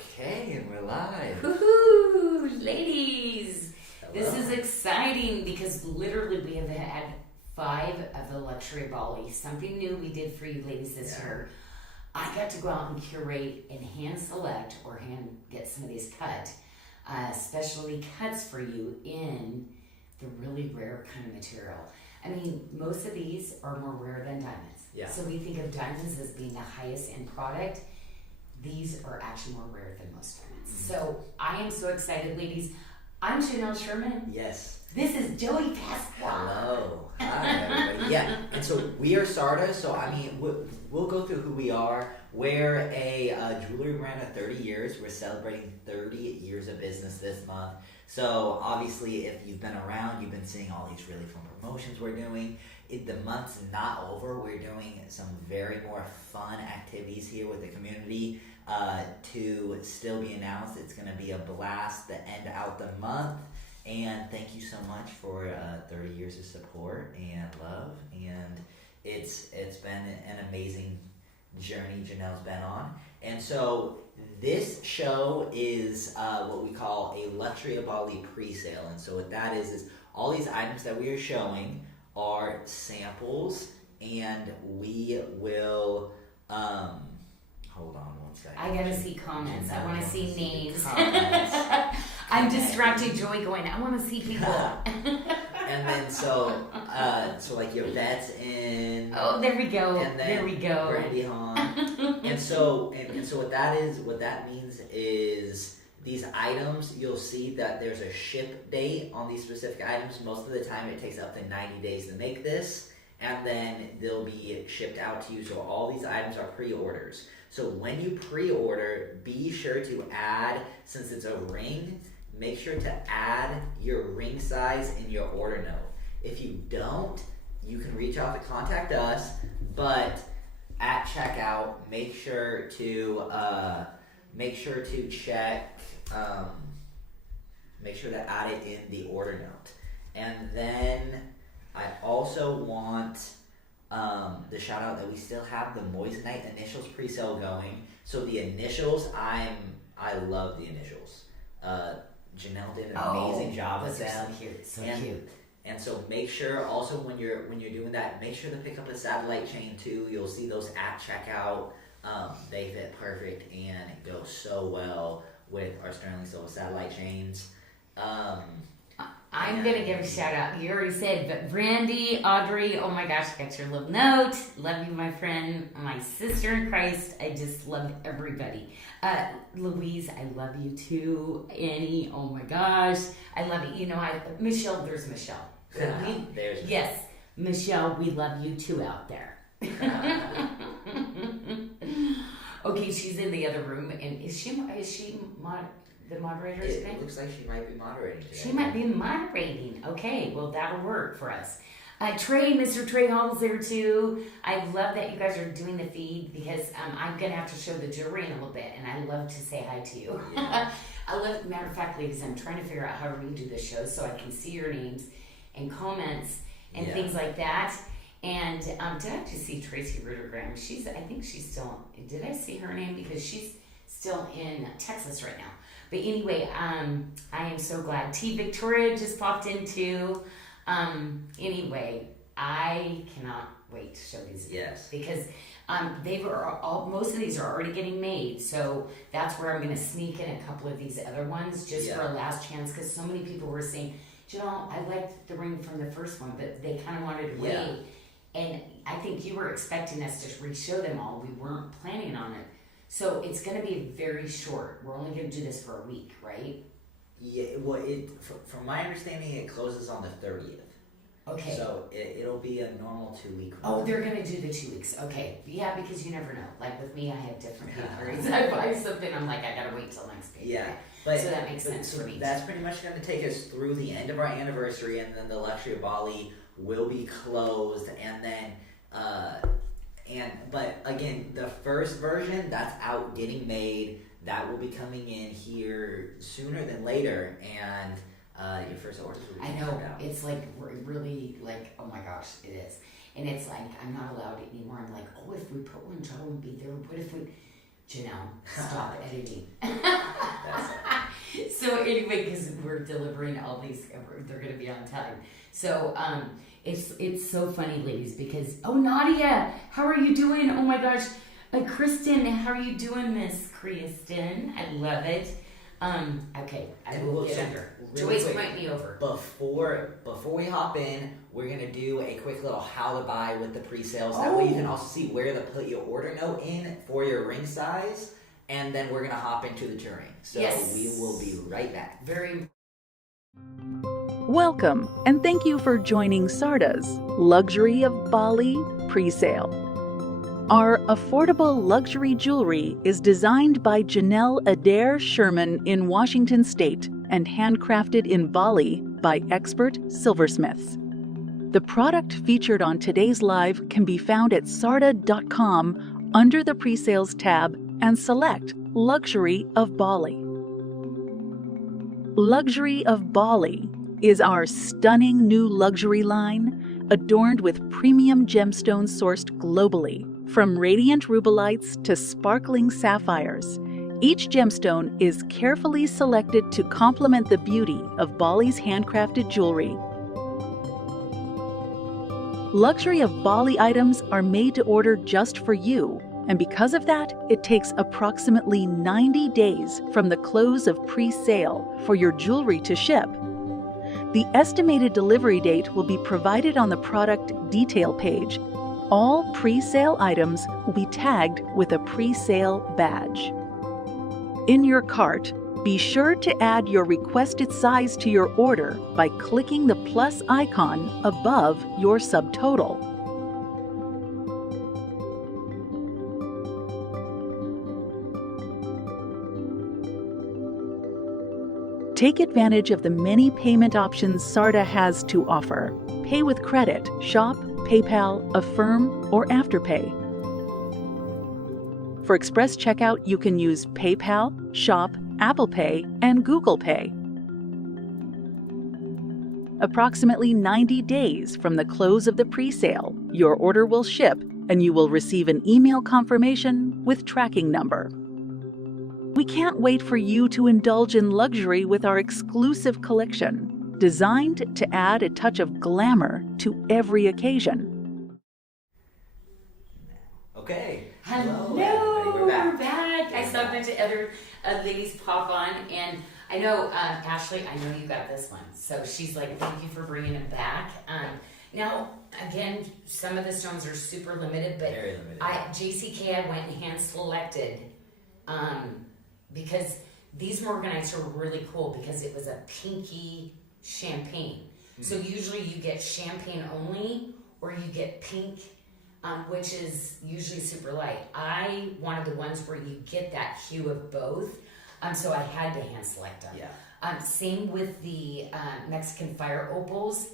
Okay, and we're live. Woohoo! Ladies! Hello. This is exciting because literally we have had 5 of the Luxury of Bali. Something new we did for you ladies this year. I got to go out and curate and hand select or hand get some of these cut, specialty cuts for you in the really rare kind of material. I mean, most of these are more rare than diamonds. Yeah. So we think of diamonds as being the highest end product. These are actually more rare than most diamonds. So I am so excited, ladies. I'm Janyl Sherman. Yes. This is Joey Pasqua. Hello. Hi, everybody. Yeah, and so we are SARDA, so I mean, we'll go through who we are. We're a jewelry brand of 30 years. We're celebrating 30 years of business this month. So obviously, if you've been around, you've been seeing all these really fun promotions we're doing. The month's not over. We're doing some very more fun activities here with the community to still be announced. It's going to be a blast to end out the month. And thank you so much for 30 years of support and love. And it's been an amazing journey Janelle's been on. And so this show is what we call a Luxury of Bali pre-sale. And so what that is all these items that we are showing are samples, and we will hold on one second. I gotta see comments. I want to see names. Comments. I'm distracted, Joey, going, I want to see people. And then so like your vet's in. Oh, there we go. And then there we go. Brandy Hahn. and so what that means is these items, you'll see that there's a ship date on these specific items. Most of the time it takes up to 90 days to make this, and then they'll be shipped out to you. So all these items are pre-orders. So when you pre-order, be sure to add, since it's a ring, make sure to add your ring size in your order note. If you don't, you can reach out to contact us, but at checkout, make sure to check, make sure to add it in the order note. And then I also want the shout out that we still have the Morganite initials pre-sale going. So the initials, I love the initials. Janelle did an amazing job with them. So cute. And so make sure also when you're doing that, make sure to pick up a satellite chain too. You'll see those at checkout. They fit perfect and go so well with our sterling silver satellite chains. I'm going to give a shout out. You already said, but Brandy, Audrey, oh my gosh, got your little note. Love you, my friend, my sister in Christ. I just love everybody. Louise, I love you too. Annie, oh my gosh. I love you. You know, Michelle, there's Michelle. There's yes, Michelle, we love you too out there. Okay, she's in the other room, and is she the moderator today? It looks like she might be moderating today. She might be moderating. Okay, well that'll work for us. Trey, Mr. Trey Hall's there too. I love that you guys are doing the feed because I'm gonna have to show the jewelry in a little bit, and I love to say hi to you. Yeah. Matter of fact, ladies, I'm trying to figure out how to redo this show so I can see your names and comments and things like that. And did I just see Tracy Rittergram? I think she's still. Did I see her name? Because she's still in Texas right now. But anyway, I am so glad. T. Victoria just popped in too. Anyway, I cannot wait to show these. Yes. Because most of these are already getting made. So that's where I'm going to sneak in a couple of these other ones just for a last chance. Because so many people were saying, I liked the ring from the first one, but they kind of wanted to wait. And I think you were expecting us to re-show them all. We weren't planning on it. So it's going to be very short. We're only going to do this for a week, right? Yeah, well, from my understanding, it closes on the 30th. Okay. So it'll be a normal 2-week. Oh, they're going to do the 2 weeks. Okay. Yeah, because you never know. Like with me, I have different periods. I buy something, I'm like, I got to wait till next pay. Yeah. So that makes sense for me. That's pretty much going to take us through the end of our anniversary, and then the Luxury of Bali will be closed, and then but again, the first version that's out getting made, that will be coming in here sooner than later, and your first orders will be I know, out. it's like really like, oh my gosh, it is. And it's like, I'm not allowed anymore. I'm like, oh, if we put one, Joe would be there. What if we, Janyl, stop editing. That's it. So anyway, because we're delivering all these, they're going to be on time. So it's so funny, ladies, because Nadia, how are you doing? Oh my gosh, Kristen, how are you doing, Miss Kristen? I love it. Okay, I will get under. Joyce might be over. Before we hop in, we're gonna do a quick little how to buy with the pre-sales. That way you can also see where to put your order note in for your ring size, and then we're gonna hop into the touring. So we will be right back. Welcome, and thank you for joining SARDA's Luxury of Bali pre-sale. Our affordable luxury jewelry is designed by Janyl Adair Sherman in Washington State and handcrafted in Bali by expert silversmiths. The product featured on today's live can be found at sarda.com under the pre-sales tab and select Luxury of Bali. Luxury of Bali is our stunning new luxury line adorned with premium gemstones sourced globally. From radiant rubellites to sparkling sapphires, each gemstone is carefully selected to complement the beauty of Bali's handcrafted jewelry. Luxury of Bali items are made to order just for you, and because of that, it takes approximately 90 days from the close of pre-sale for your jewelry to ship. The estimated delivery date will be provided on the product detail page. All pre-sale items will be tagged with a pre-sale badge. In your cart, be sure to add your requested size to your order by clicking the plus icon above your subtotal. Take advantage of the many payment options SARDA has to offer. Pay with credit, shop, PayPal, Affirm, or Afterpay. For express checkout, you can use PayPal, Shop, Apple Pay, and Google Pay. Approximately 90 days from the close of the pre-sale, your order will ship and you will receive an email confirmation with tracking number. We can't wait for you to indulge in luxury with our exclusive collection, designed to add a touch of glamour to every occasion. Okay. Hello, everybody. we're back. I saw a bunch of other ladies pop on, and I know, Ashley, I know you got this one. So she's like, thank you for bringing it back. Now, again, some of the stones are super limited, but Very limited. JCK, I went and hand selected because these Morganites are really cool because it was a pinky champagne. So usually you get champagne only, or you get pink, which is usually super light. I wanted the ones where you get that hue of both, so I had to hand select them. Yeah. Same with the Mexican fire opals.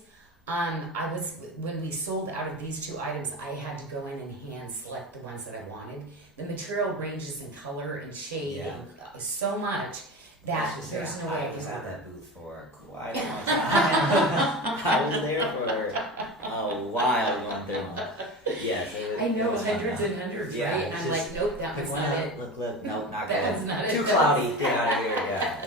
When we sold out of these two items, I had to go in and hand select the ones that I wanted. The material ranges in color and shade so much that there's no way. I was at that booth for quite a long time. I was there for a while going through. Yes. I know hundreds and hundreds, right? And I'm like, nope, that was not it. Look, no, not That good. was not Too it. cloudy. Get out of here. Yeah.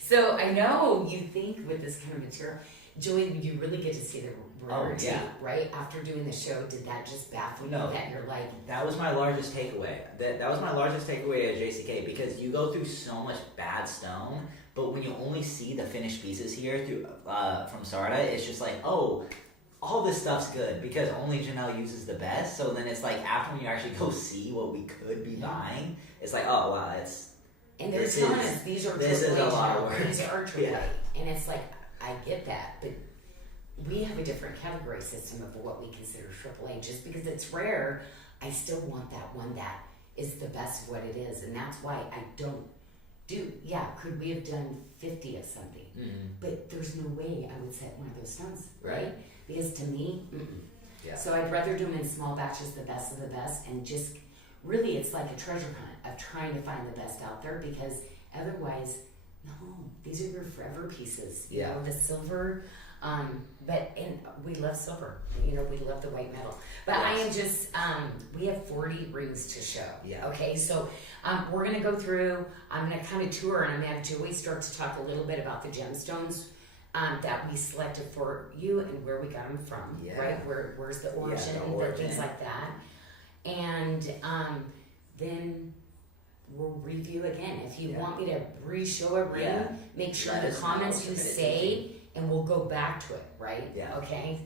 So I know you think with this kind of material, Joey, you really get to see the rarity, right? After doing the show, did that just baffle you that you're like... That was my largest takeaway. That was my largest takeaway at JCK, because you go through so much bad stone, but when you only see the finished pieces here through from SARDA, it's just like, oh, all this stuff's good because only Janyl uses the best. So then it's like, after when you actually go see what we could be buying, it's like, oh wow, it's... And they're telling us these are this is a lot of work. These are AAA. And it's like, I get that, but we have a different category system of what we consider AAA. Just because it's rare, I still want that one that is the best of what it is. And that's why I don't do, could we have done 50 of something? Mm-hmm. But there's no way I would set one of those stones, right? Because to me, so I'd rather do them in small batches, the best of the best, and just really it's like a treasure hunt of trying to find the best out there, because otherwise, no, these are your forever pieces. You know, the silver, And we love silver. We love the white metal. But I am just, we have 40 rings to show. Yeah. Okay, so we're going to go through, I'm going to kind of tour, and I'm going to have Joey start to talk a little bit about the gemstones that we selected for you and where we got them from, right? Where's the origin, and things like that. And then we'll review again. If you want me to re-show a ring, make sure the comments you say, and we'll go back to it, right? Yeah. Okay.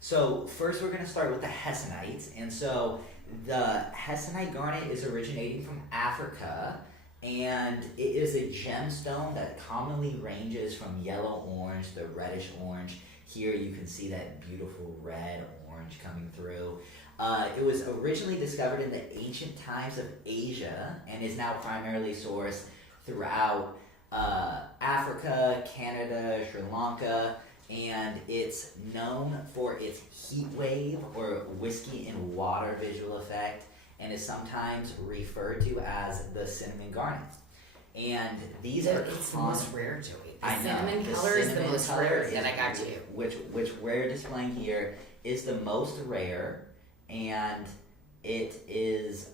So first we're going to start with the Hessite. And so the Hessite garnet is originating from Africa, and it is a gemstone that commonly ranges from yellow orange to reddish orange. Here you can see that beautiful red orange coming through. It was originally discovered in the ancient times of Asia and is now primarily sourced throughout Africa, Canada, Sri Lanka, and it's known for its heat wave or whiskey and water visual effect, and is sometimes referred to as the cinnamon garnet. And these are it's the most rare, Joey. The I know. cinnamon The color is the cinnamon most color rare is- that I got you. which we're displaying here is the most rare, and it is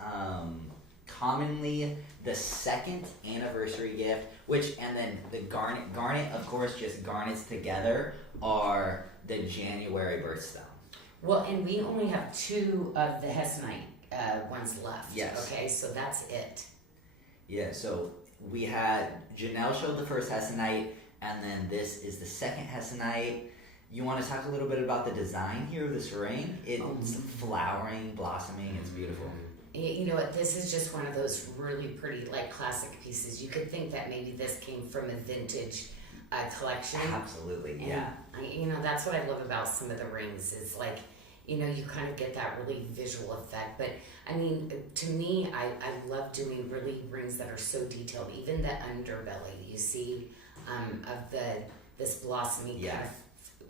commonly the second anniversary gift, and then the garnet of course just garnets together are the January birthstone. Well, and we only have 2 of the Hessite ones left. Yes. Okay, so that's it. Yeah, so we had Janyl showed the first Hessite, and then this is the second Hessite. You want to talk a little bit about the design here of this ring? It's flowering, blossoming, it's beautiful. You know what? This is just one of those really pretty, like, classic pieces. You could think that maybe this came from a vintage collection. Absolutely, And yeah. that's what I love about some of the rings is, like, you kind of get that really visual effect. But I mean, to me, I love doing really rings that are so detailed. Even the underbelly, you see, of this blossoming kind of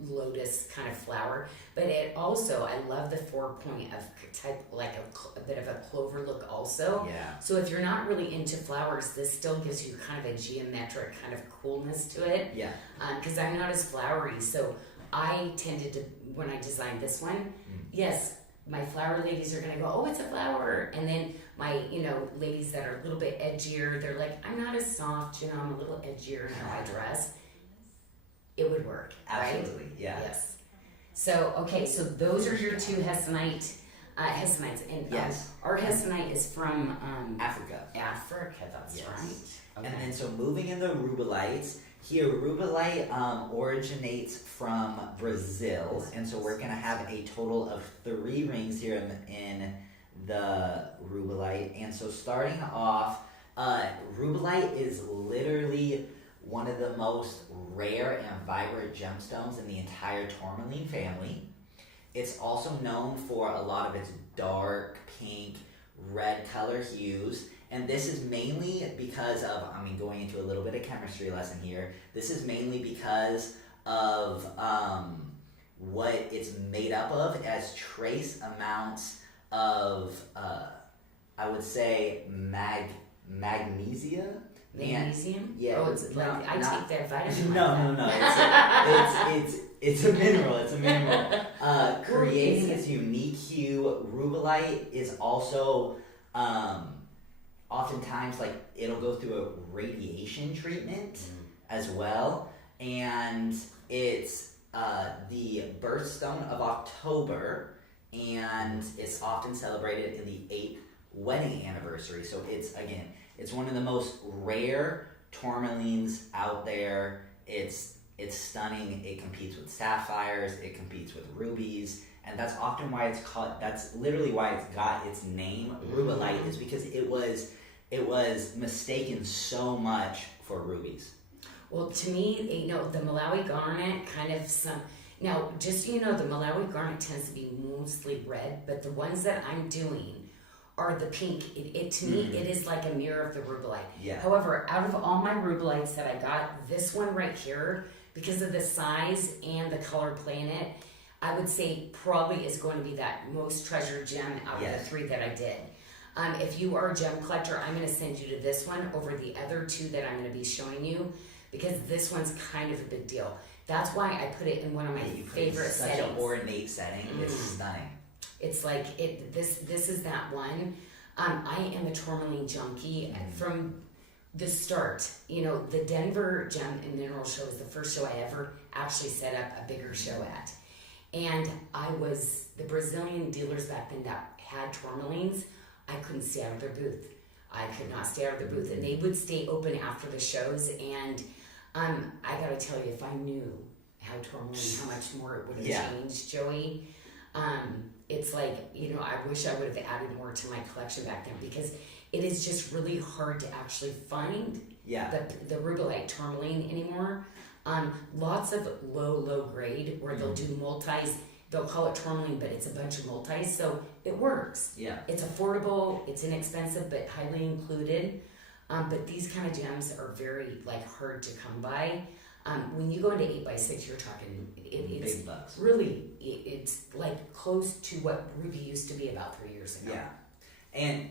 lotus kind of flower. But it also, I love the 4-point of type, like a bit of a clover look also. Yeah. So if you're not really into flowers, this still gives you kind of a geometric kind of coolness to it. Yeah. Because I'm not as flowery, so I tended to, when I designed this one, yes, my flower ladies are going to go, oh, it's a flower. And then my, ladies that are a little bit edgier, they're like, I'm not as soft, I'm a little edgier in how I dress. It would work, Absolutely, right? yeah. Yes. So, okay, so those are your 2 Hessite, Hessenites. And Yes. our Hessite is from Africa. Africa, that's Yes. right. Okay. And then so moving into Rubellites, here Rubellite originates from Brazil, and so we're going to have a total of 3 rings here in the Rubellite. And so starting off, Rubellite is literally one of the most rare and vibrant gemstones in the entire tourmaline family. It's also known for a lot of its dark pink, red color hues. And this is mainly because of, going into a little bit of chemistry lesson here, this is mainly because of what it's made up of as trace amounts of, I would say, magnesia. Magnesium? Yeah. Oh, it's like, I take that vitamin. No. It's a mineral. It's a mineral. Creating its unique hue, Rubellite is also oftentimes it'll go through a radiation treatment as well, and it's the birthstone of October, and it's often celebrated in the 8th wedding anniversary. So it's one of the most rare tourmalines out there. It's stunning. It competes with sapphires. It competes with rubies, and that's often why it's called. That's literally why it's got its name, Rubellite, is because it was mistaken so much for rubies. Well, to me, the Malawi garnet kind of now, just so you know, the Malawi garnet tends to be mostly red, but the ones that I'm doing are the pink. To me, it is like a mirror of the Rubellite. Yeah. However, out of all my Rubellites that I got, this one right here, because of the size and the color play in it, I would say probably is going to be that most treasured gem out of the 3 that I did. If you are a gem collector, I'm going to send you to this one over the other 2 that I'm going to be showing you, because this one's kind of a big deal. That's why I put it in one of my You put it in favorite such settings. an ornate setting. It's stunning. It's like this is that one. I am a tourmaline junkie from the start. You know, the Denver Gem and Mineral Show is the first show I ever actually set up a bigger show at. And I was the Brazilian dealers back then that had tourmalines. I couldn't stay out of their booth. I could not stay out of their booth, and they would stay open after the shows. And I gotta tell you, if I knew how tourmaline, how much more it would have changed, Joey. It's like, you know, I wish I would have added more to my collection back then, because it is just really hard to actually find the Rubellite tourmaline anymore. Lots of low grade where they'll do multis. They'll call it tourmaline, but it's a bunch of multis, so it works. Yeah, it's affordable, it's inexpensive, but highly included. But these kind of gems are very hard to come by. When you go into 8x6, you're talking it's big bucks. Really, it's like close to what ruby used to be about 3 years ago. Yeah. And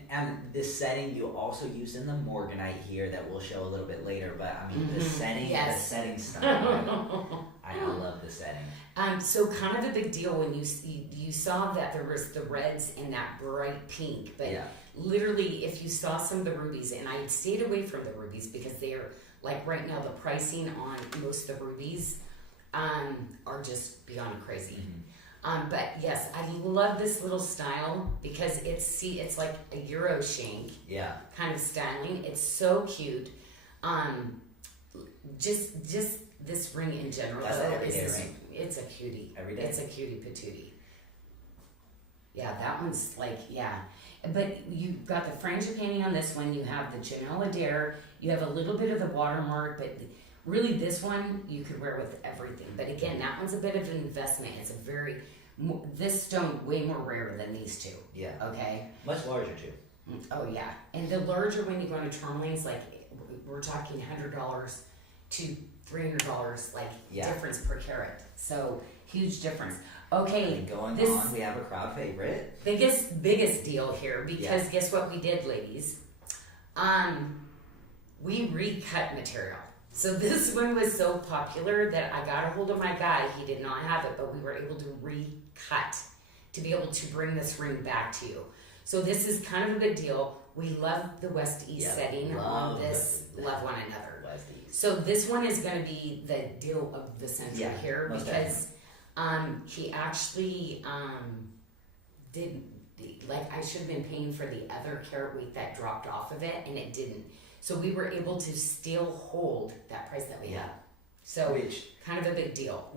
this setting you also use in the Morganite here that we'll show a little bit later, but I mean the setting style. I love the setting. So kind of a big deal when you saw that there was the reds and that bright pink, but literally if you saw some of the rubies, and I stayed away from the rubies because they are like right now the pricing on most of the rubies are just beyond crazy. But yes, I love this little style because it's like a Euro shank kind of styling. It's so cute. Just this ring in general. That's an everyday ring. It's a cutie. Every day. It's a cutie patootie. Yeah, that one's But you've got the frangipani on this one. You have the Janyl Adair. You have a little bit of the watermark, but really this one you could wear with everything. But again, that one's a bit of an investment. It's this stone way more rare than these two. Yeah. Okay. Much larger too. Oh yeah, and the larger when you go into tourmalines, we're talking $100 to $300, difference per carat. So huge difference. Okay, on, we have a crowd favorite. Biggest deal here, because guess what we did, ladies? We recut material. So this one was so popular that I got a hold of my guy. He did not have it, but we were able to recut to be able to bring this ring back to you. So this is kind of a big deal. We love the West-East setting on this. Love one another. West-East. So this one is going to be the deal of the century here, because he actually did, I should have been paying for the other carat weight that dropped off of it, and it didn't. So we were able to still hold that price that we had. So kind of a big deal.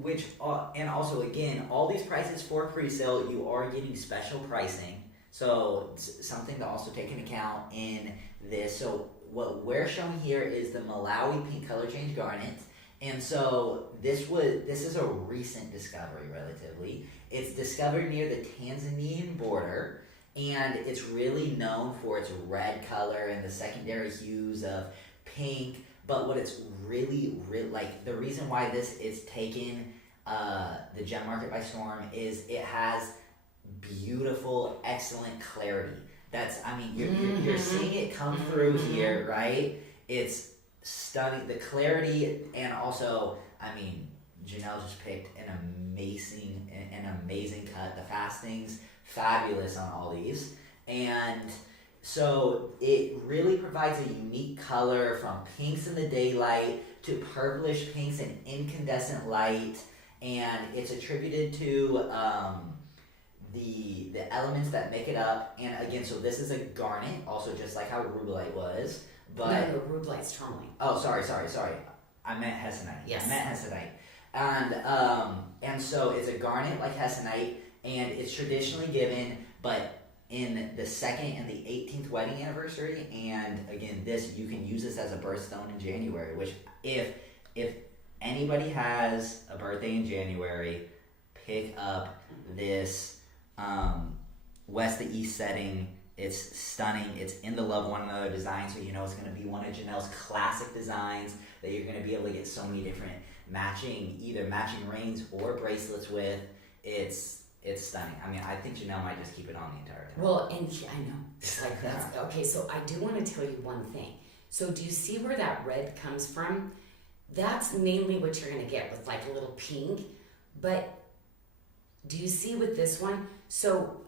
And also again, all these prices for pre-sale, you are getting special pricing. So it's something to also take into account in this. So what we're showing here is the Malawi pink color change garnet. And so this is a recent discovery relatively. It's discovered near the Tanzanian border. And it's really known for its red color and the secondary hues of pink. But what it's really the reason why this is taking the gem market by storm is it has beautiful, excellent clarity. You're seeing it come through here, right? It's stunning, the clarity, and also, Janyl just picked an amazing cut. The fasting's fabulous on all these, and so it really provides a unique color from pinks in the daylight to purplish pinks in incandescent light, and it's attributed to the elements that make it up. And again, so this is a garnet, also just like how Rubellite was, but no, Rubellite's tourmaline. Oh, sorry. I meant Hessite. Yes. I meant Hessite, and so it's a garnet like Hessite. And it's traditionally given, but in the 2nd and the 18th wedding anniversary, and again, you can use this as a birthstone in January, which if anybody has a birthday in January, pick up this west to east setting. It's stunning. It's in the Love One Another design, so you know it's going to be one of Janyl's classic designs that you're going to be able to get so many different either matching rings or bracelets with. It's stunning. I think Janyl might just keep it on the entire time. Well, and I know. It's okay, so I do want to tell you one thing. So do you see where that red comes from? that's mainly what you're gonna get with like a little pink. But do you see with this one? So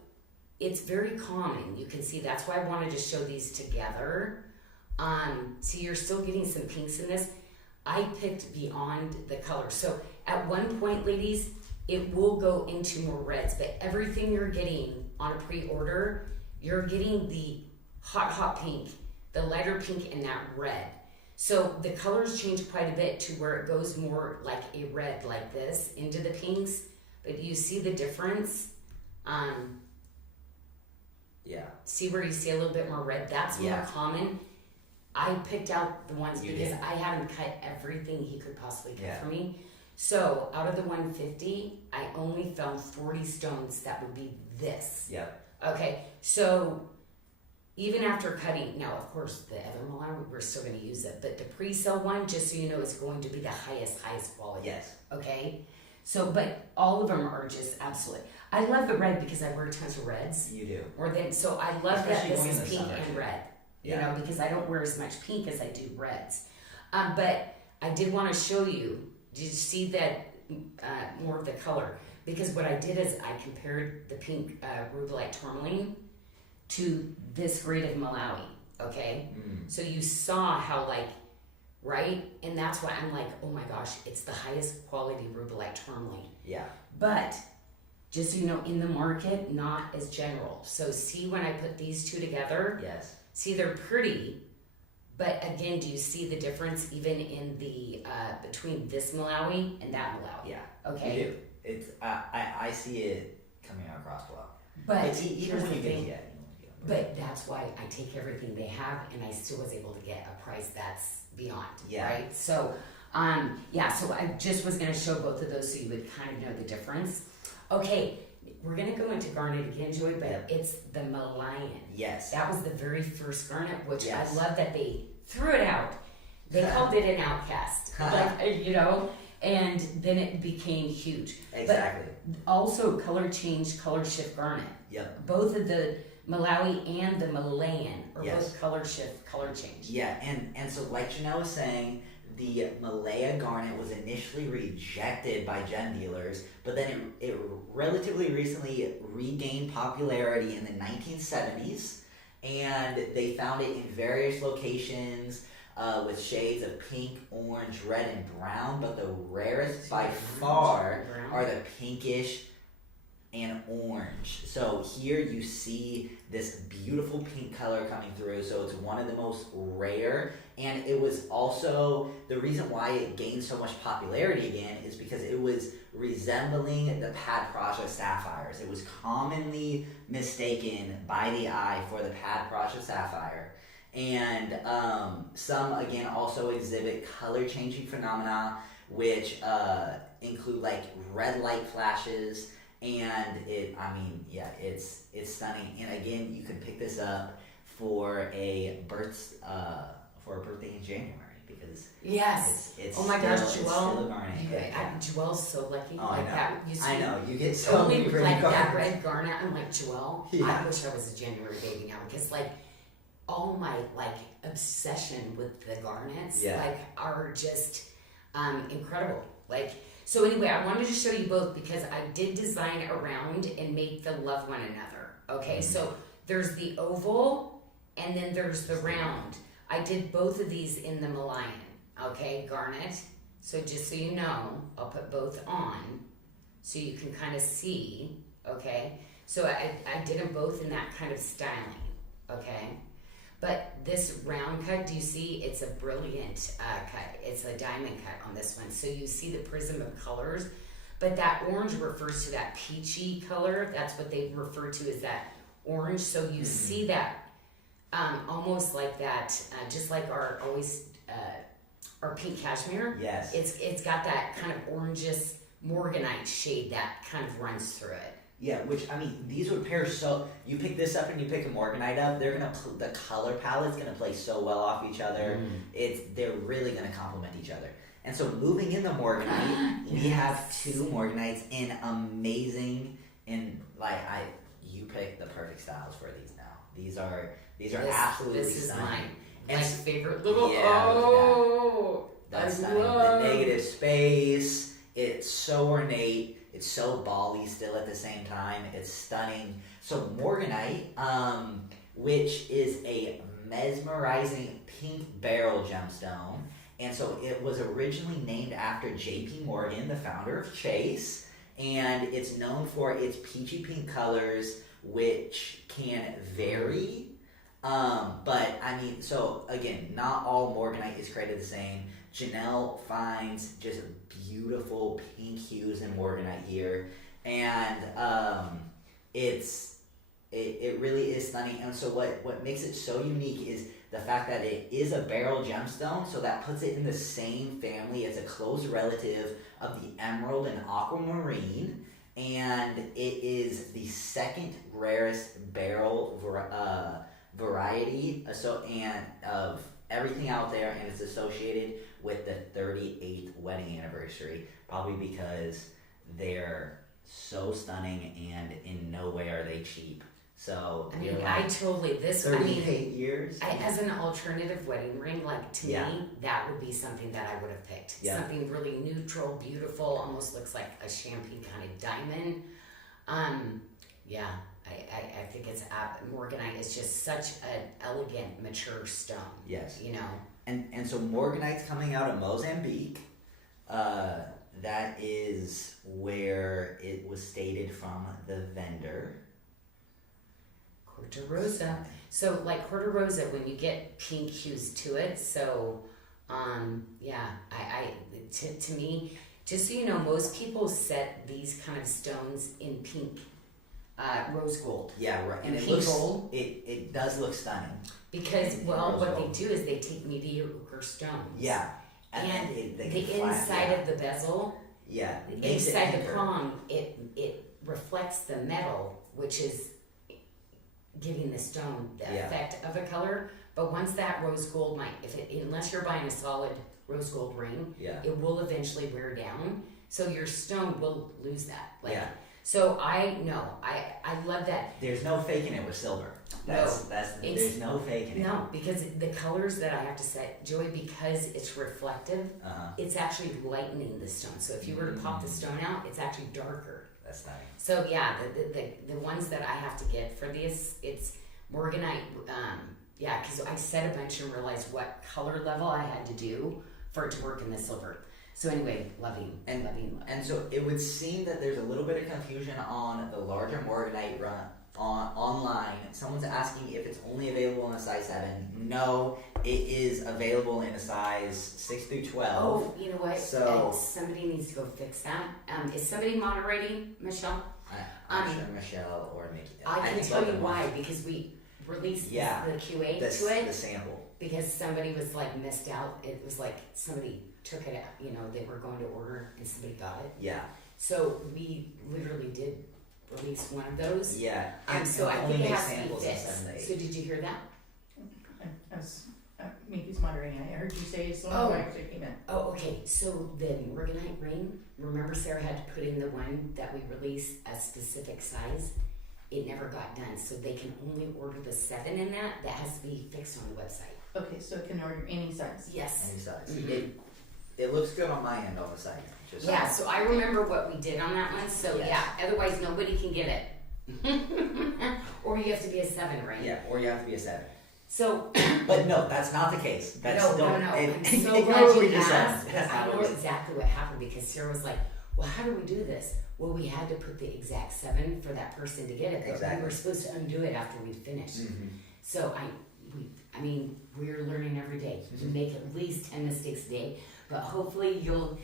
it's very calming. You can see that's why I wanted to show these together. See, you're still getting some pinks in this. I picked beyond the color. So at one point, ladies, it will go into more reds, but everything you're getting on a pre-order, you're getting the hot pink, the lighter pink, and that red. So the colors change quite a bit to where it goes more like a red like this into the pinks, but you see the difference? Yeah. See where you see a little bit more red? That's more common. I picked out the ones because I had him cut everything he could possibly cut for me. So out of the 150, I only found 40 stones that would be this. Yep. Okay, so even after cutting, now of course the other Malaya, we're still going to use it, but the Presale one, just so you know, is going to be the highest quality. Yes. Okay, so but all of them are just absolute. I love the red because I wear tons of reds. You do. Or then, so I love Especially that going this in is the pink summer, and too. red. Yeah. You know, because I don't wear as much pink as I do reds. But I did want to show you. Did you see that more of the color? Because what I did is I compared the pink Rubellite tourmaline to this grade of Malawi. Okay, so you saw how right, and that's why I'm like, oh my gosh, it's the highest quality Rubellite tourmaline. Yeah. But just so you know, in the market, not as general. So see when I put these two together. Yes. See, they're pretty, but again, do you see the difference even in the between this Malawi and that Malawi? Yeah. Okay. You do. It's I see it coming across well. But even here's when the you thing. get But that's why I take everything they have, and I still was able to get a price that's beyond. Yeah. Right. So, So I just was going to show both of those so you would kind of know the difference. Okay. We're going to go into garnet again, Joy, but it's the Malayan. Yes. That was the very first garnet, which Yes. I love that they threw it out. They called it an outcast, and then it became huge. Exactly. But also color change, color shift garnet. Yep. Both of the Malawi and the Malayan are Yes. both color shift, color change. Yeah, and so like Janyl was saying, the Malaya garnet was initially rejected by gem dealers, but then it relatively recently regained popularity in the 1970s, and they found it in various locations with shades of pink, orange, red, and brown, but the rarest by far are the pinkish and orange. So here you see this beautiful pink color coming through, so it's one of the most rare, and it was also, the reason why it gained so much popularity again is because it was resembling the pad project sapphires. It was commonly mistaken by the eye for the pad project sapphire, and some again also exhibit color changing phenomena, which include like red light flashes. And it's stunning. And again, you can pick this up for a birthday in January because it's oh my gosh, still, Joelle, it's still a garnet. Joelle's so lucky. Oh, like I know. that. You see, I know. You get so only many pretty like that garnets. red garnet. I'm like, Joelle, Yeah. I wish I was a January baby now because all my obsession with the garnets are just incredible. So anyway, I wanted to show you both because I did design around and make them love one another. Okay, so there's the oval and then there's the round. I did both of these in the Malayan, okay, garnet. So just so you know, I'll put both on so you can kind of see, okay. So I did them both in that kind of styling, okay. But this round cut, do you see? It's a brilliant cut. It's a diamond cut on this one. So you see the prism of colors. But that orange refers to that peachy color. That's what they refer to as that orange. So you see that almost like that, just like our pink cashmere. Yes. It's got that kind of orangeous Morganite shade that kind of runs through it. Yeah, which these would pair so. You pick this up and you pick a Morganite up. They're gonna the color palette's gonna play so well off each other. They're really gonna complement each other. And so moving in the Morganite, we have two Morganites in amazing you pick the perfect styles for these now. These are absolutely This is stunning. mine. And My favorite little. yeah, That's stunning. The negative space. It's so ornate. It's so Bali still at the same time. It's stunning. So Morganite, which is a mesmerizing pink beryl gemstone. And so it was originally named after J.P. Morgan, the founder of Chase. And it's known for its peachy pink colors, which can vary. But I mean, so again, not all Morganite is created the same. Janyl finds just beautiful pink hues in Morganite here, and it really is stunning. And so what makes it so unique is the fact that it is a beryl gemstone, so that puts it in the same family as a close relative of the emerald and aquamarine, and it is the second rarest beryl variety. And of everything out there, and it's associated with the 38th wedding anniversary, probably because they're so stunning and in no way are they cheap. So I mean, like I totally, this, 38 years. as an alternative wedding ring, like to Yeah. me, that would be something that I would have picked. Yeah. Something really neutral, beautiful, almost looks like a champagne kind of diamond. Yeah, I think it's, Morganite is just such an elegant, mature stone. Yes. You know? And so Morganite's coming out of Mozambique. That is where it was stated from the vendor. Corta Rosa. So like Corta Rosa, when you get pink hues to it, so yeah, to me, just so you know, most people set these kind of stones in pink, rose gold. Yeah, right. And it pink looks gold. it does look stunning. Because, well, Rose what gold. they do is they take mediocre stones. Yeah. And they the can flat, inside yeah. of the bezel, Yeah. the makes it inside the anchor. prong, it reflects the metal, which is giving the stone the Yeah. effect of a color. But once that rose gold unless you're buying a solid rose gold ring, Yeah. it will eventually wear down. So your stone will lose that. Yeah. So I love that. There's no faking it with silver. There's no faking it. No, because the colors that I have to set, Joey, because it's reflective, it's actually lightening the stone. So if you were to pop the stone out, it's actually darker. That's nice. So yeah, the ones that I have to get for this, it's Morganite. Yeah, because I set a bunch and realized what color level I had to do for it to work in the silver. So anyway, loving. And so it would seem that there's a little bit of confusion on the larger Morganite run online. Someone's asking if it's only available in a size 7. No, it is available in a size 6 through 12. Oh, you know what? So somebody needs to go fix that. Is somebody moderating, Michelle? I'm sure Michelle or Nikki. I can tell you why, because we released the QA to it. The sample. Because somebody was like missed out. It was like somebody took it out, they were going to order and somebody got it. Yeah. So we literally did release one of those. Yeah. So I think it has to be samples in fixed. 7 days. So did you hear that? I was, Mickey's moderating. I heard you say it's the one who actually came in. Oh, okay. So the Morganite ring, remember Sarah had to put in the one that we released a specific size? It never got done. So they can only order the 7 in that. That has to be fixed on the website. Okay, so it can order any size. Yes. Any size. Mhm. It looks good on my end on the site. Yeah, so I remember what we did on that one. So Yes. yeah, otherwise nobody can get it. Or you have to be a 7, right? Yeah, or you have to be a 7. So But no, that's not the case. That's no. I'm so ignore glad what we you just said. asked, because I know exactly what happened, because Sarah was like, well, how do we do this? Well, we had to put the exact 7 for that person to get it, but Exactly. we were supposed to undo it after we finished. Mm-hmm. So we're learning every day. We make at least 10 mistakes a day, but hopefully you'll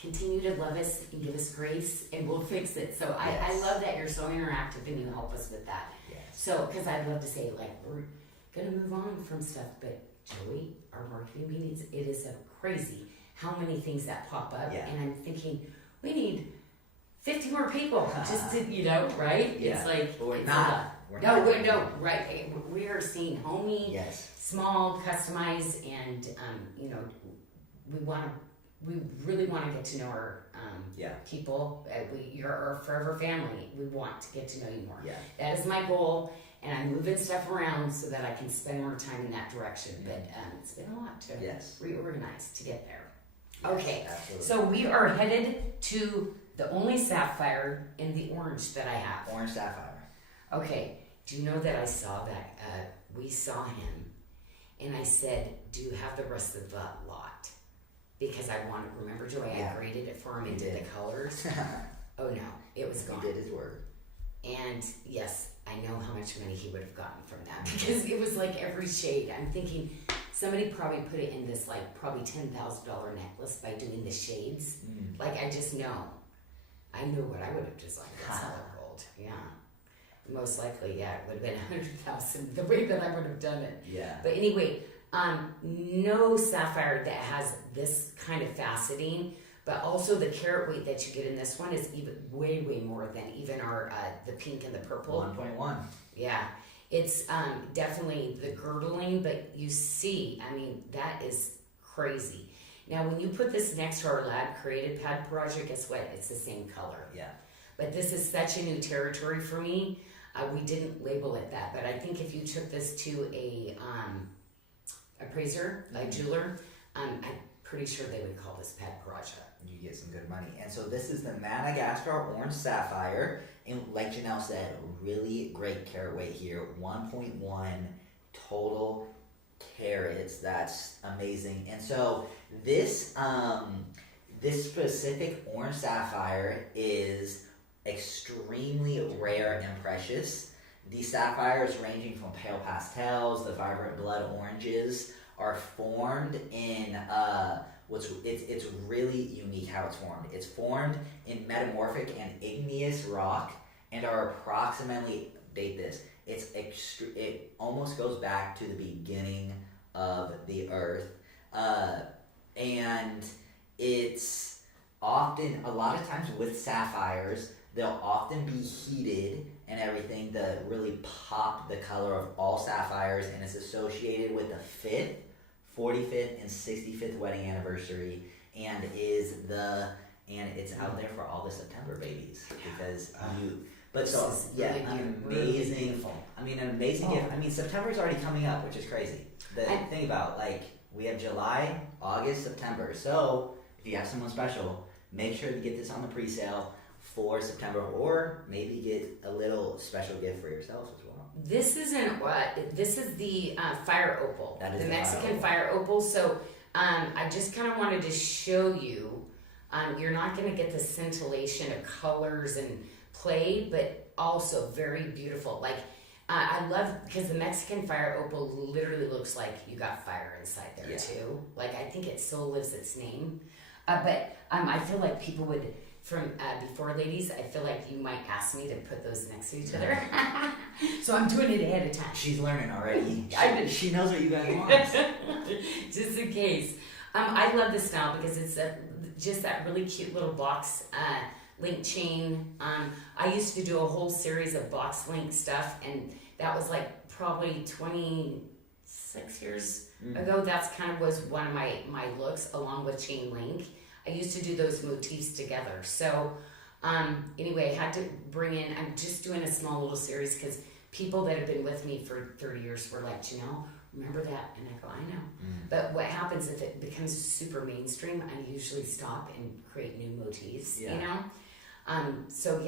continue to love us and give us grace, and we'll fix it. So I Yes. love that you're so interactive and you help us with that. Yes. So, because I'd love to say, we're gonna move on from stuff, but Joey, our marketing meetings, it is so crazy how many things that pop up, Yeah. and I'm thinking we need 50 more people just to, right? Yeah. It's like But we're it's not. a lot. We're No, not. right? We are seeing homey, Yes. small, customized, and we really want to get to know our people. You're our forever family. We want to get to know you more. Yeah. That is my goal, and I'm moving stuff around so that I can spend more time in that direction. But it's been a lot to reorganize to get there. Yes, okay, absolutely. So we are headed to the only sapphire in the orange that I have. Orange sapphire. Okay, do you know that I saw that? We saw him, and I said, do you have the rest of the lot? Because I wanted, remember Joey, I graded it for him and did the colors. Oh no, it was gone. He did his work. And yes, I know how much money he would have gotten from that because it was like every shade. I'm thinking somebody probably put it in this like probably $10,000 necklace by doing the shades. Like I just know. I know what I would have designed with solid gold. Yeah. Most likely, it would have been 100,000 the way that I would have done it. Yeah. But anyway, no sapphire that has this kind of faceting, but also the carat weight that you get in this one is even way more than even our the pink and the purple. 1.1. Yeah, it's definitely the girdling, but you see, I mean, that is crazy. Now, when you put this next to our lab created pad project, guess what? It's the same color. Yeah. But this is such a new territory for me. We didn't label it that, but I think if you took this to a appraiser, a jeweler, I'm pretty sure they would call this pad project. You get some good money. And so this is the Madagascar Orange Sapphire. And like Janyl said, really great carat weight here. 1.1 total carats. That's amazing. And so this this specific orange sapphire is extremely rare and precious. These sapphires, ranging from pale pastels, the vibrant blood oranges, are formed in it's really unique how it's formed. It's formed in metamorphic and igneous rock and are approximately, date this, it almost goes back to the beginning of the earth, and it's often, a lot of times with sapphires, they'll often be heated and everything to really pop the color of all sapphires, and it's associated with the 5th, 45th, and 65th wedding anniversary, and it's out there for all the September babies because Really amazing. I mean, an amazing gift. I mean, September's already coming up, which is crazy. Think about, like, we have July, August, September. So if you have someone special, make sure to get this on the pre-sale for September, or maybe get a little special gift for yourself as well. This isn't what, this is the fire opal. That is the the Mexican fire fire opal. So I just kind of wanted to show you, you're not going to get the scintillation of colors and play, but also very beautiful. Like, I love, because the Mexican fire opal literally looks like you got fire inside there too. Like, I think it so lives its name. But I feel like people would, from before, ladies, I feel like you might ask me to put those next to each other. So I'm doing it ahead of time. She's learning already. She knows what you guys want. Just in case. I love this style because it's just that really cute little box link chain. I used to do a whole series of box link stuff, and that was like probably 26 years ago. That's kind of was one of my looks, along with chain link. I used to do those motifs together. So anyway, I had to bring in, I'm just doing a small little series because people that have been with me for 30 years were like, Janyl, remember that? And I go, I know. But what happens if it becomes super mainstream, I usually stop and create new motifs, you know? So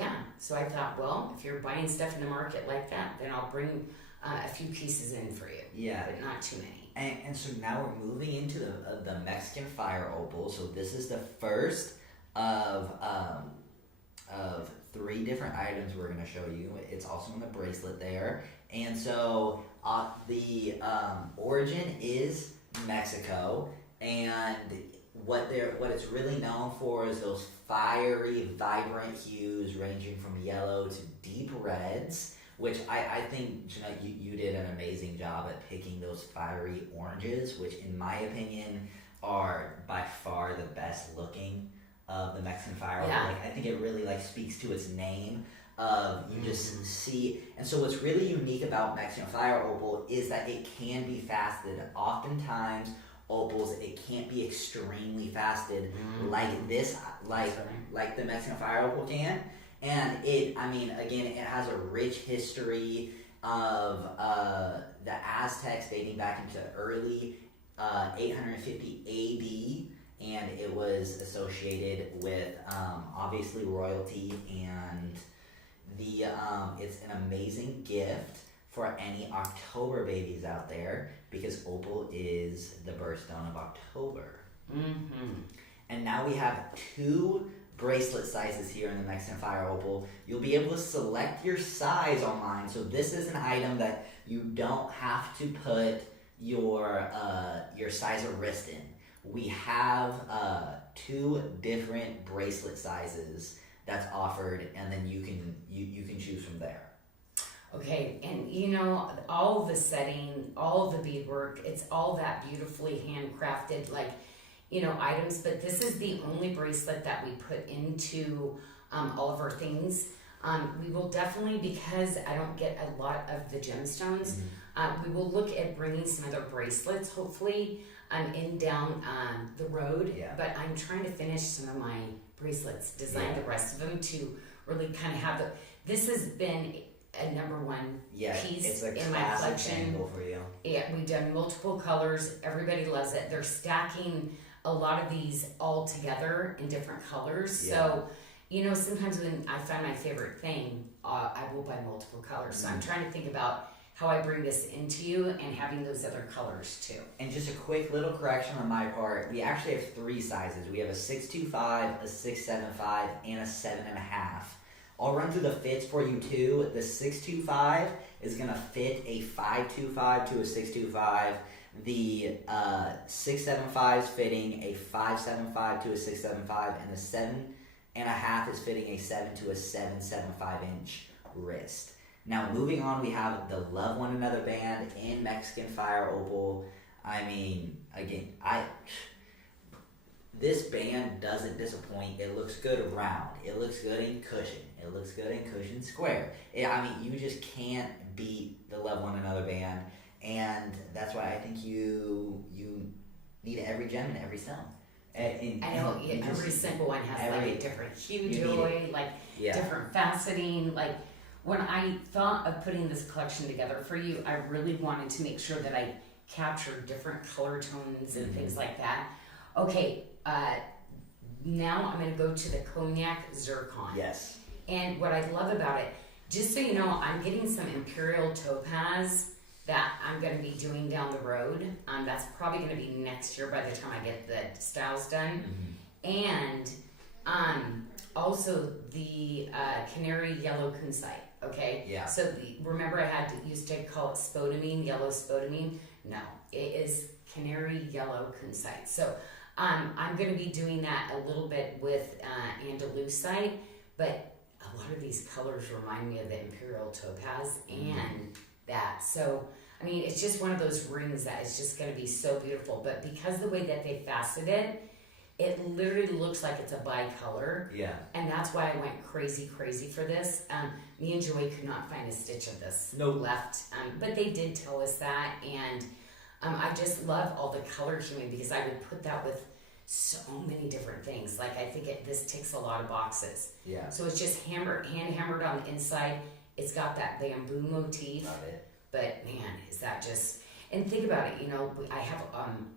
I thought, well, if you're buying stuff in the market like that, then I'll bring a few pieces in for you. Yeah. But not too many. And so now we're moving into the Mexican fire opal. So this is the first of 3 different items we're going to show you. It's also in the bracelet there. And so the origin is Mexico, and what it's really known for is those fiery, vibrant hues ranging from yellow to deep reds, which I think, you did an amazing job at picking those fiery oranges, which in my opinion are by far the best looking of the Mexican fire. Yeah. Like, I think it really speaks to its name. You just see, and so what's really unique about Mexican fire opal is that it can be faceted. Oftentimes opals, it can't be extremely faceted like this, like the Mexican fire opal can. And it has a rich history of the Aztecs dating back into early 850 AD, and it was associated with obviously royalty, and the it's an amazing gift for any October babies out there because opal is the birthstone of October. Mm-hmm. And now we have 2 bracelet sizes here in the Mexican Fire Opal. You'll be able to select your size online. So this is an item that you don't have to put your size of wrist in. We have 2 different bracelet sizes that's offered, and then you can choose from there. Okay, and you know, all the setting, all the beadwork, it's all that beautifully handcrafted, like, you know, items, but this is the only bracelet that we put into all of our things. We will definitely, because I don't get a lot of the gemstones, we will look at bringing some other bracelets, hopefully, down the road. Yeah. But I'm trying to finish some of my bracelets, design the rest of them to really kind of have this has been a number one piece it's a in my collection. Angle for you. Yeah, we've done multiple colors. Everybody loves it. They're stacking a lot of these all together in different colors. Yeah. So, you know, sometimes when I find my favorite thing, I will buy multiple colors. So I'm trying to think about how I bring this into you and having those other colors too. And just a quick little correction on my part, we actually have 3 sizes. We have a 625, a 675, and a 7.5. I'll run through the fits for you too. The 625 is gonna fit a 525 to a 625. The 675 is fitting a 575 to a 675, and the 7.5 is fitting a 7 to a 7.75 inch wrist. Now moving on, we have the Love One Another band in Mexican Fire Opal. I mean, again, this band doesn't disappoint. It looks good round. It looks good in cushion. It looks good in cushion square. You just can't beat the Love One Another band, and that's why I think you need every gem in every stone. I know every single one has like a different hue joy, like different faceting. Like when I thought of putting this collection together for you, I really wanted to make sure that I captured different color tones and things like that. Okay, now I'm going to go to the Cognac zircon. Yes. And what I love about it, just so you know, I'm getting some imperial topaz that I'm going to be doing down the road. That's probably going to be next year by the time I get the styles done. And also the canary yellow kunzite. Okay. Yeah. So remember I used to call it spodumene, yellow spodumene. No, it is canary yellow kunzite. So I'm going to be doing that a little bit with andalusite, but a lot of these colors remind me of the imperial topaz and that. So I mean, it's just one of those rings that is just going to be so beautiful. But because the way that they faceted it, it literally looks like it's a bicolor. Yeah. And that's why I went crazy for this. Me and Joey could not find a stitch of this left. But they did tell us that. And I just love all the color scheme because I would put that with so many different things. Like I think this ticks a lot of boxes. Yeah. So it's just hand hammered on the inside. It's got that bamboo motif. Love it. But man, is that just... And think about it, you know, I have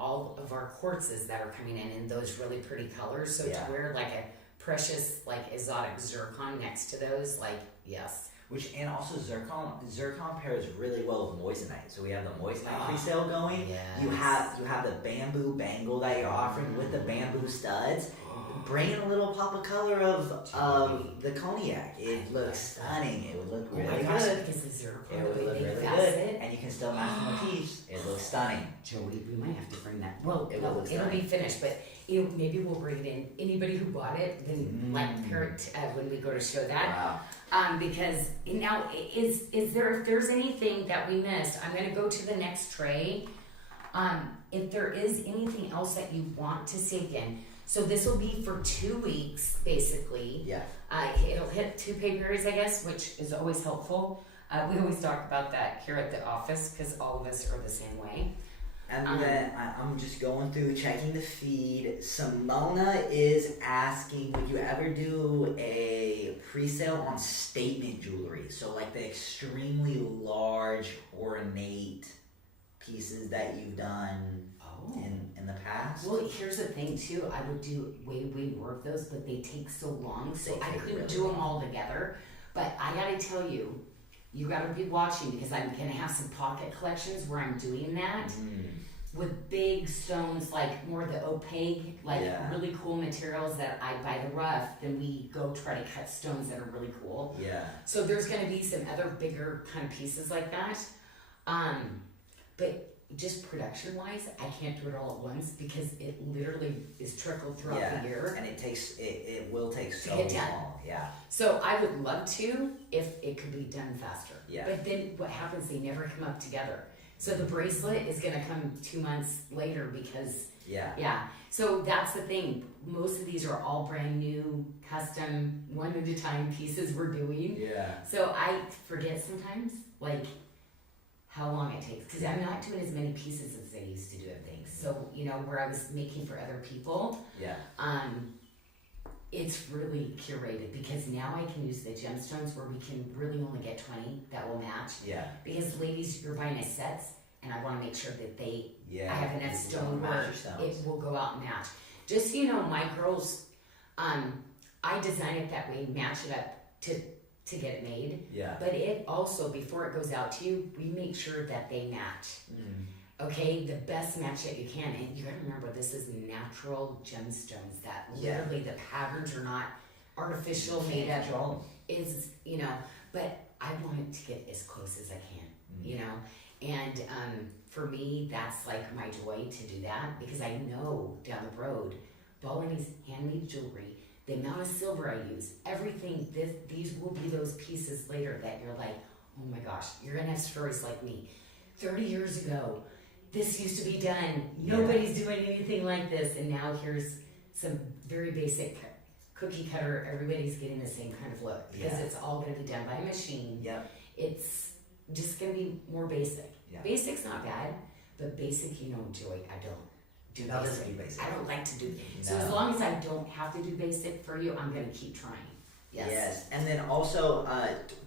all of our quartzes that are coming in those really pretty colors. So to wear like a precious, like exotic zircon next to those, like, yes. And also zircon pairs really well with moissanite. So we have the moissanite pre-sale going. Yes. You have the bamboo bangle that you're offering with the bamboo studs. Bring in a little pop of color of the cognac. It looks stunning. It would look really good. Because the zircon, It would look really good, and you can still match the motifs. It looks stunning. Joey, we might have to bring that. Well, It'll be finished, but maybe we'll bring it in. Anybody who bought it, then like pair it when we go to show that. Wow. Because now, if there's anything that we missed, I'm going to go to the next tray. If there is anything else that you want to see again. So this will be for 2 weeks, basically. Yeah. It'll hit 2 pay periods, I guess, which is always helpful. We always talk about that here at the office because all of us are the same way. And then I'm just going through checking the feed. Simona is asking, would you ever do a pre-sale on statement jewelry? So like the extremely large ornate pieces that you've done in the past. Well, here's the thing too. I would do way more of those, but they take so long, so I couldn't do them all together. But I gotta tell you, you gotta be watching because I'm gonna have some pocket collections where I'm doing that with big stones, like more the opaque, like really cool materials that I buy the rough. Then we go try to cut stones that are really cool. Yeah. So there's gonna be some other bigger kind of pieces like that. But just production wise, I can't do it all at once because it literally is trickled throughout the year. And it will take so get done. long. Yeah. So I would love to if it could be done faster. Yeah. But then what happens, they never come up together. So the bracelet is gonna come 2 months later because So that's the thing. Most of these are all brand new, custom, one at a time pieces we're doing. Yeah. So I forget sometimes, like, how long it takes, because I'm not doing as many pieces as I used to do of things. So, you know, where I was making for other people, it's really curated because now I can use the gemstones where we can really only get 20 that will match. Yeah. Because ladies, you're buying a sets, and I want to make sure that I have enough you stone match where your stones. it will go out and match. Just so you know, my girls, I design it that way, match it up to get it made. Yeah. But it also, before it goes out to you, we make sure that they match. Okay, the best match that you can. And you gotta remember, this is natural gemstones that literally the patterns are not artificial, made up. Is, you know, but I want it to get as close as I can, you know. And for me, that's like my joy to do that because I know down the road, Balinese handmade jewelry, the amount of silver I use, everything, these will be those pieces later that you're like, oh my gosh, you're gonna have stories like me. 30 years ago, this used to be done. Nobody's doing anything like this. And now here's some very basic cookie cutter. Everybody's getting the same kind of look because it's all gonna be done by a machine. Yep. It's just gonna be more basic. Yeah. Basic's not bad, but basic, you know, Joy, I don't do That basic. doesn't do basic. I don't like to do. So as long as I don't have to do basic for you, I'm gonna keep trying. Yes. And then also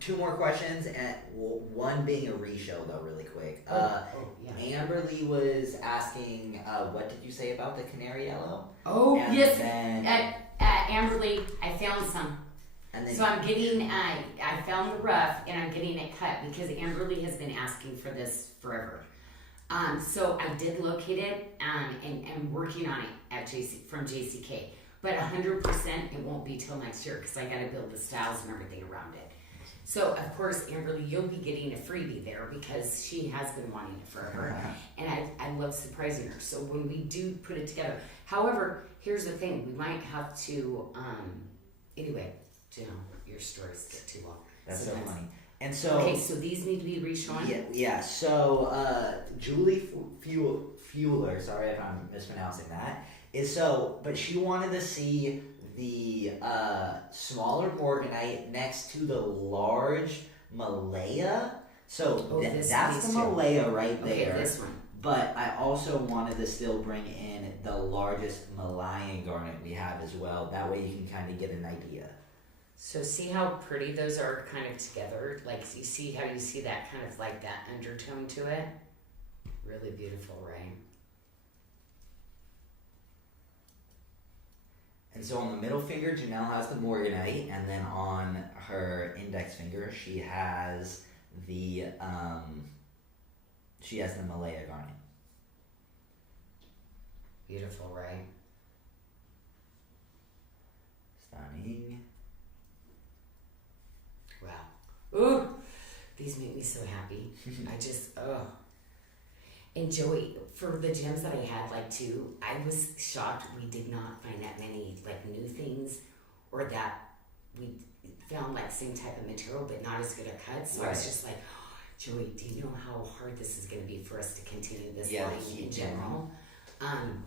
2 more questions, and one being a re-show though, really quick. Amberly was asking, what did you say about the canary yellow? And yes. Then, Amberly, I found some. and then So I'm getting, I found the rough and I'm getting it cut because Amberly has been asking for this forever. So I did locate it and am working on it at from JCK. But 100% it won't be till next year because I got to build the styles and everything around it. So of course, Amberly, you'll be getting a freebie there because she has been wanting it forever. And I love surprising her. So when we do put it together, however, here's the thing, we might have to, anyway, you know, your stories get too long. that's sometimes. so funny. And so Okay, so these need to be reshown? Yeah. So Julie Fueler, sorry if I'm mispronouncing that, but she wanted to see the smaller Morganite next to the large Malaya. So that's the Malaya right there. Okay, this one. But I also wanted to still bring in the largest Malayan garnet we have as well. That way you can kind of get an idea. So see how pretty those are kind of together? Like, you see how you see that kind of like that undertone to it? Really beautiful, right? And so on the middle finger, Janyl has the Morganite, and then on her index finger, she has the Malaya garnet. Beautiful, right? Stunning. Wow. Ooh, these make me so happy. I just, And Joey, for the gems that I had, like too, I was shocked we did not find that many like new things, or that we found like same type of material but not as good a cut. So I was just like, Joey, do you know how hard this is going to be for us to continue this line in general?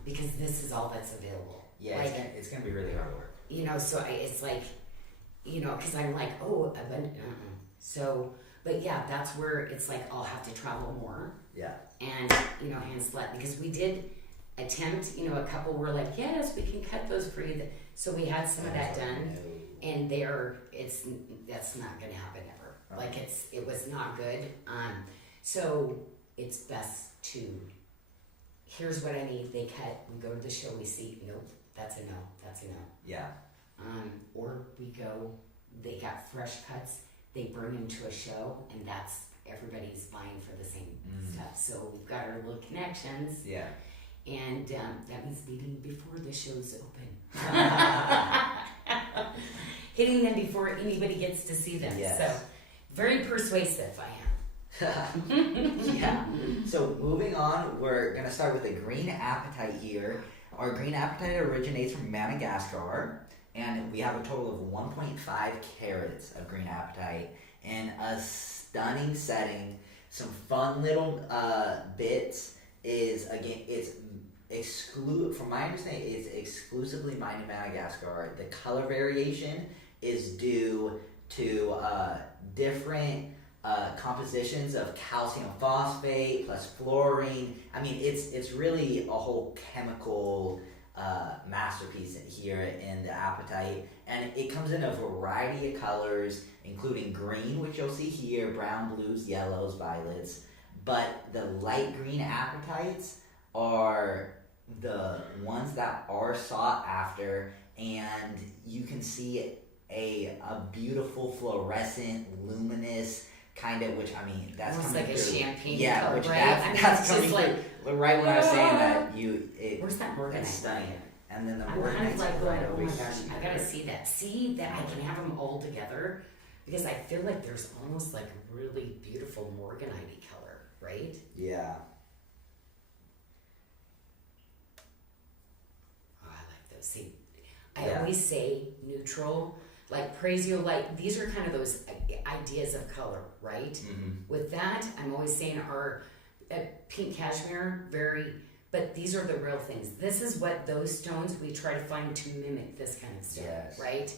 Because this is all that's available. Yeah, like, it's gonna be really hard work. You know, so it's like, you know, because I'm like, so, but yeah, that's where it's like I'll have to travel more Yeah. And, you know, hand select, because we did attempt, you know, a couple were like, yes, we can cut those for you. So we had some of that done, and that's not gonna happen ever. Like it was not good. So it's best to, here's what I need, they cut, we go to the show, we see, nope, that's a no. Yeah. Or we go, they got fresh cuts, they bring them to a show, and that's, everybody's buying for the same stuff. So we've got our little connections. Yeah. And that means meeting before the show's open. Hitting them before anybody gets to see them. Yes. So very persuasive I am. Yeah. So moving on, we're gonna start with the green apatite here. Our green apatite originates from Madagascar, and we have a total of 1.5 carats of green apatite in a stunning setting. Some fun little bits is, again, it's from my understanding, it's exclusively mined in Madagascar. The color variation is due to different compositions of calcium phosphate plus fluorine. I mean, it's really a whole chemical masterpiece here in the apatite, and it comes in a variety of colors, including green, which you'll see here, brown, blues, yellows, violets. But the light green apatites are the ones that are sought after, and you can see a beautiful fluorescent, luminous kind of, which, I mean, that's almost coming like through. a champagne Yeah, color, which right? that's coming just through. Right when I was saying that, where's that Morganite? it's stunning. And then the I'm kind of Morganite's like going, right oh over my gosh, here. I gotta see that. See that I can have them all together, because I feel like there's almost like a really beautiful Morganite color, right? Yeah. Oh, I like those. See, I Yeah. always say neutral, like Presale, these are kind of those ideas of color, right? Mm-hmm. With that, I'm always saying our pink cashmere, but these are the real things. This is what those stones we try to find to mimic this kind of stuff, Yes. right?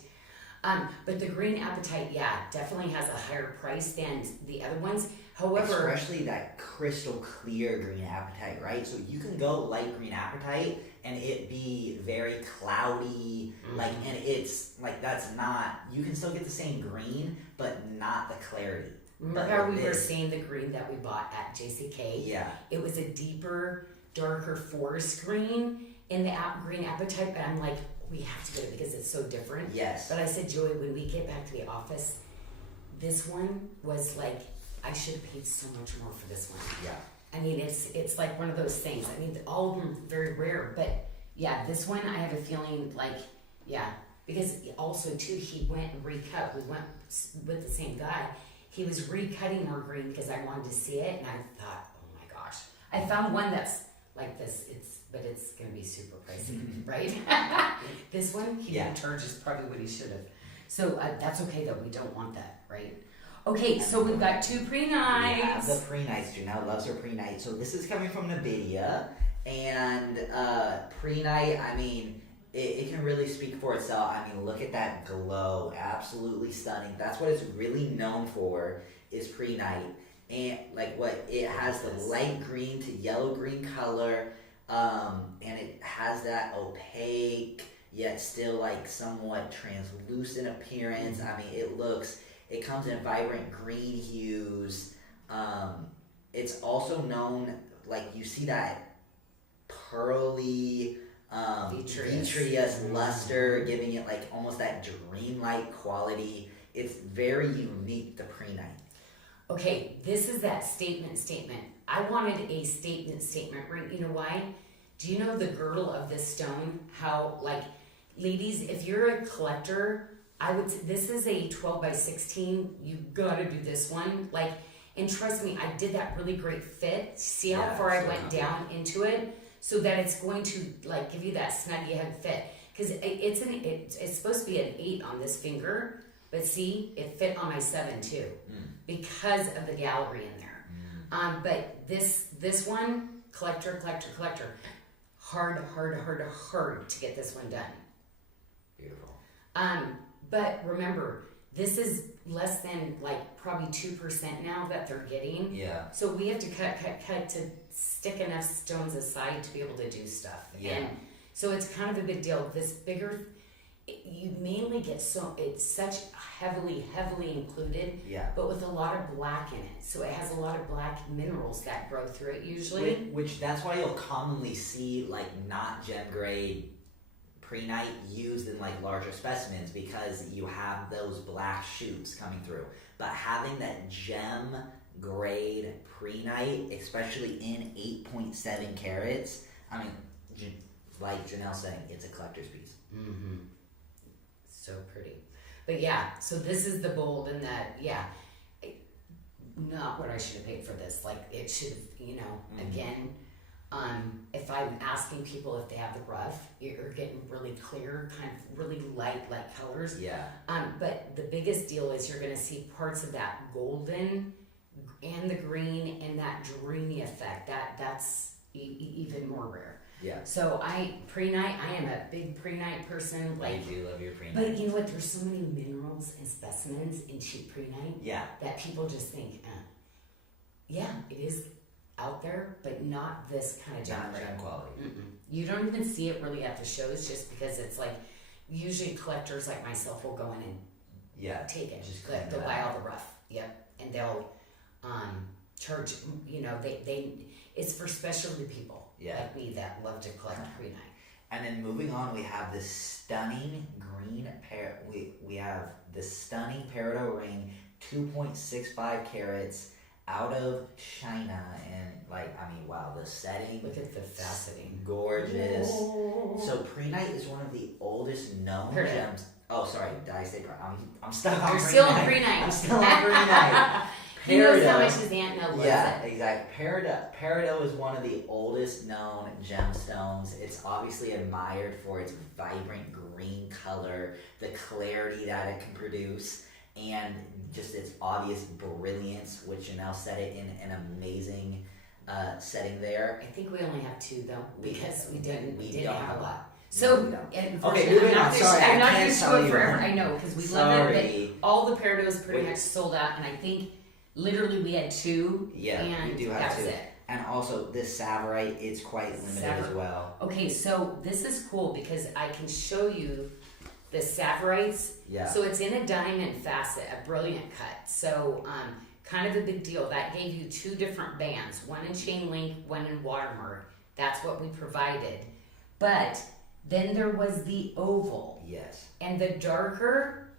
But the green apatite, yeah, definitely has a higher price than the other ones. However, especially that crystal clear green apatite, right? So you can go light green apatite and it be very cloudy, and it's like, that's not, you can still get the same green, but not the clarity. remember how we were seeing the green that we bought at JCK? Yeah. It was a deeper, darker forest green in the green apatite, but I'm like, we have to get it because it's so different. Yes. But I said, Joey, when we get back to the office, this one was like, I should have paid so much more for this one. Yeah. I mean, it's like one of those things. I mean, all of them are very rare, but yeah, this one I have a feeling like, yeah, because also too, he went and recut. We went with the same guy. He was recutting more green because I wanted to see it, and I thought, oh my gosh, I found one that's like this. But it's gonna be super pricey, right? This one, he didn't charge us probably what he should have. So that's okay though. We don't want that, right? Okay, so we've got two Prehnites. Yeah, the Prehnites. Janyl loves her Prehnite. So this is coming from Namibia, and Prehnite, I mean, it can really speak for itself. I mean, look at that glow, absolutely stunning. That's what it's really known for, is Prehnite. And like what it has, the light green to yellow green color, and it has that opaque yet still like somewhat translucent appearance. I mean, it comes in vibrant green hues. It's also known, like, you see that pearly vitreous luster, giving it like almost that dreamlike quality. It's very unique to Prehnite. Okay, this is that statement. I wanted a statement ring. You know why? Do you know the girdle of this stone? How, like, ladies, if you're a collector, this is a 12 by 16. You gotta do this one. Like, and trust me, I did that really great fit. See how far I went down into it, so that it's going to like give you that snuggy hug fit. Because it's supposed to be an 8 on this finger, but see, it fit on my 7 too, because of the gallery in there. But this one, collector, hard to get this one done. Beautiful. But remember, this is less than like probably 2% now that they're getting. Yeah. So we have to cut to stick enough stones aside to be able to do stuff. Yeah. And so it's kind of a big deal. This bigger, you mainly get it's such heavily included, Yeah. but with a lot of black in it. So it has a lot of black minerals that grow through it usually. Which that's why you'll commonly see like not gem grade prehnite used in like larger specimens, because you have those black shoots coming through. But having that gem grade prehnite, especially in 8.7 carats, I mean, like Janyl saying, it's a collector's piece. Mm-hmm. So pretty. But yeah, so this is the bold, and that, yeah, not what I should have paid for this. Like, it should have, you know, again, if I'm asking people if they have the rough, you're getting really clear, kind of really light colors. Yeah. But the biggest deal is you're going to see parts of that golden and the green and that dreamy effect. That's even more rare. Yeah. So Prehnite, I am a big Prehnite person. I do love your prehnite. But you know what? There's so many minerals and specimens in cheap Prehnite. Yeah. That people just think, yeah, it is out there, but not this kind of Not gem quality. You don't even see it really at the shows, just because it's like, usually collectors like myself will go in and take it. Just They'll buy all the rough. Yep. And they'll charge, you know, it's for specialty people like me that love to collect Prehnite. And then moving on, we have this stunning green we have this stunning peridot ring, 2.65 carats, out of China, and like, I mean, wow, the setting. Look at the faceting. Gorgeous. So Prehnite is one of the oldest known gems. Oh, sorry, did I say Prehnite? I'm stuck on Prehnite. You're still on Prehnite. I'm still on Prehnite. He knows how much his aunt knows. Yeah, exactly. Peridot is one of the oldest known gemstones. It's obviously admired for its vibrant green color, the clarity that it can produce, and just its obvious brilliance, which Janyl said it in an amazing setting there. I think we only have two though, because we didn't don't have a lot. No, So, okay, moving on. Sorry, I'm not I going can't to tell do it you. forever. I know, because we love it, but all the Peridots pretty much sold out, and I think literally we had two. Yeah, and we do have that two. was it. And also, this Savorite is quite limited as well. Okay, so this is cool because I can show you the Savorites. Yeah. So it's in a diamond facet, a brilliant cut. So kind of a big deal. That gave you two different bands, one in chain link, one in watermark. That's what we provided. But then there was the oval. Yes. And the darker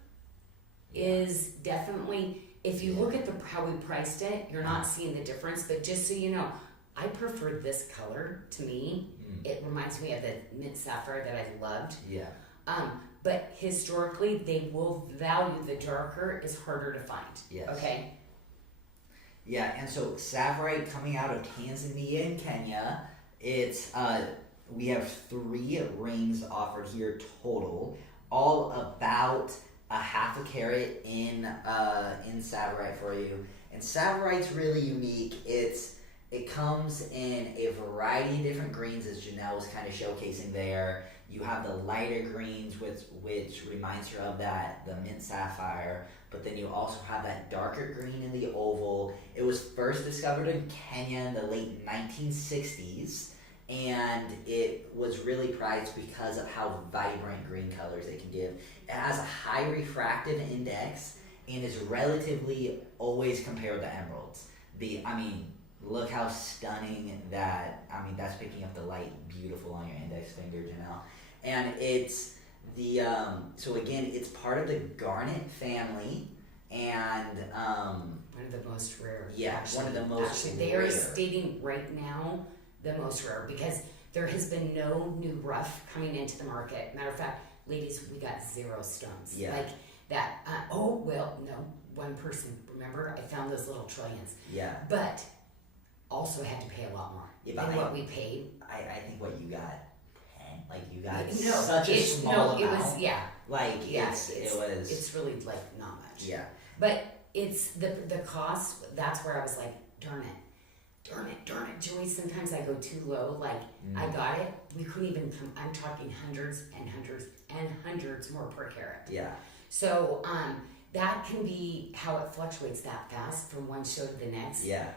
is definitely, if you look at how we priced it, you're not seeing the difference. But just so you know, I prefer this color to me. It reminds me of the mint sapphire that I loved. Yeah. But historically, they will value the darker is harder to find. Yes. Okay. Yeah, and so Savorite coming out of Tanzania and Kenya, it's we have 3 rings offered here total, all about a half a carat in Savorite for you. And Savorite's really unique. It comes in a variety of different greens, as Janyl was kind of showcasing there. You have the lighter greens, which reminds her of the mint sapphire, but then you also have that darker green in the oval. It was first discovered in Kenya in the late 1960s, and it was really prized because of how vibrant green colors it can give. It has a high refractive index and is relatively always compared to emeralds. Look how stunning that, that's picking up the light beautiful on your index finger, Janyl. And it's so again, it's part of the garnet family, and one of the most rare. Yeah, one of the most actually, they are stating right now the most rare, because there has been no new rough coming into the market. Matter of fact, ladies, we got 0 stones. Yeah. Like that. One person. Remember, I found those little trillions. Yeah. But also had to pay a lot more than what we paid. I think what you got, 10. Like you got No, such a small amount. It was It's really like not much. Yeah. But it's the cost. That's where I was like, darn it, Joey. Sometimes I go too low. Like I got it. We couldn't even come. I'm talking hundreds and hundreds and hundreds more per carat. Yeah. So that can be how it fluctuates that fast from one show to the next. Yeah,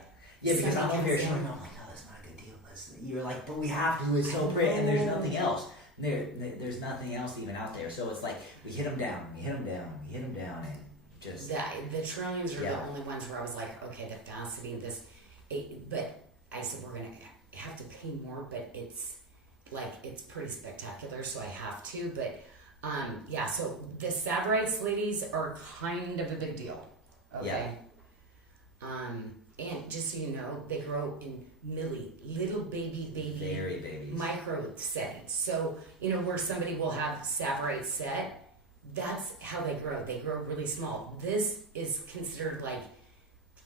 because I'm over here showing, oh my god, that's not a good deal. You're like, but we have to. It's so pretty, and there's nothing else. There's nothing else even out there. So it's like we hit them down, and just the trillions are the only ones where I was like, okay, the faceting of this, but I said we're gonna have to pay more, but it's pretty spectacular, so I have to. But so the Savorites, ladies, are kind of a big deal. Okay. And just so you know, they grow in little baby, very babies, micro settings. So, where somebody will have Savorite set, that's how they grow. They grow really small. This is considered like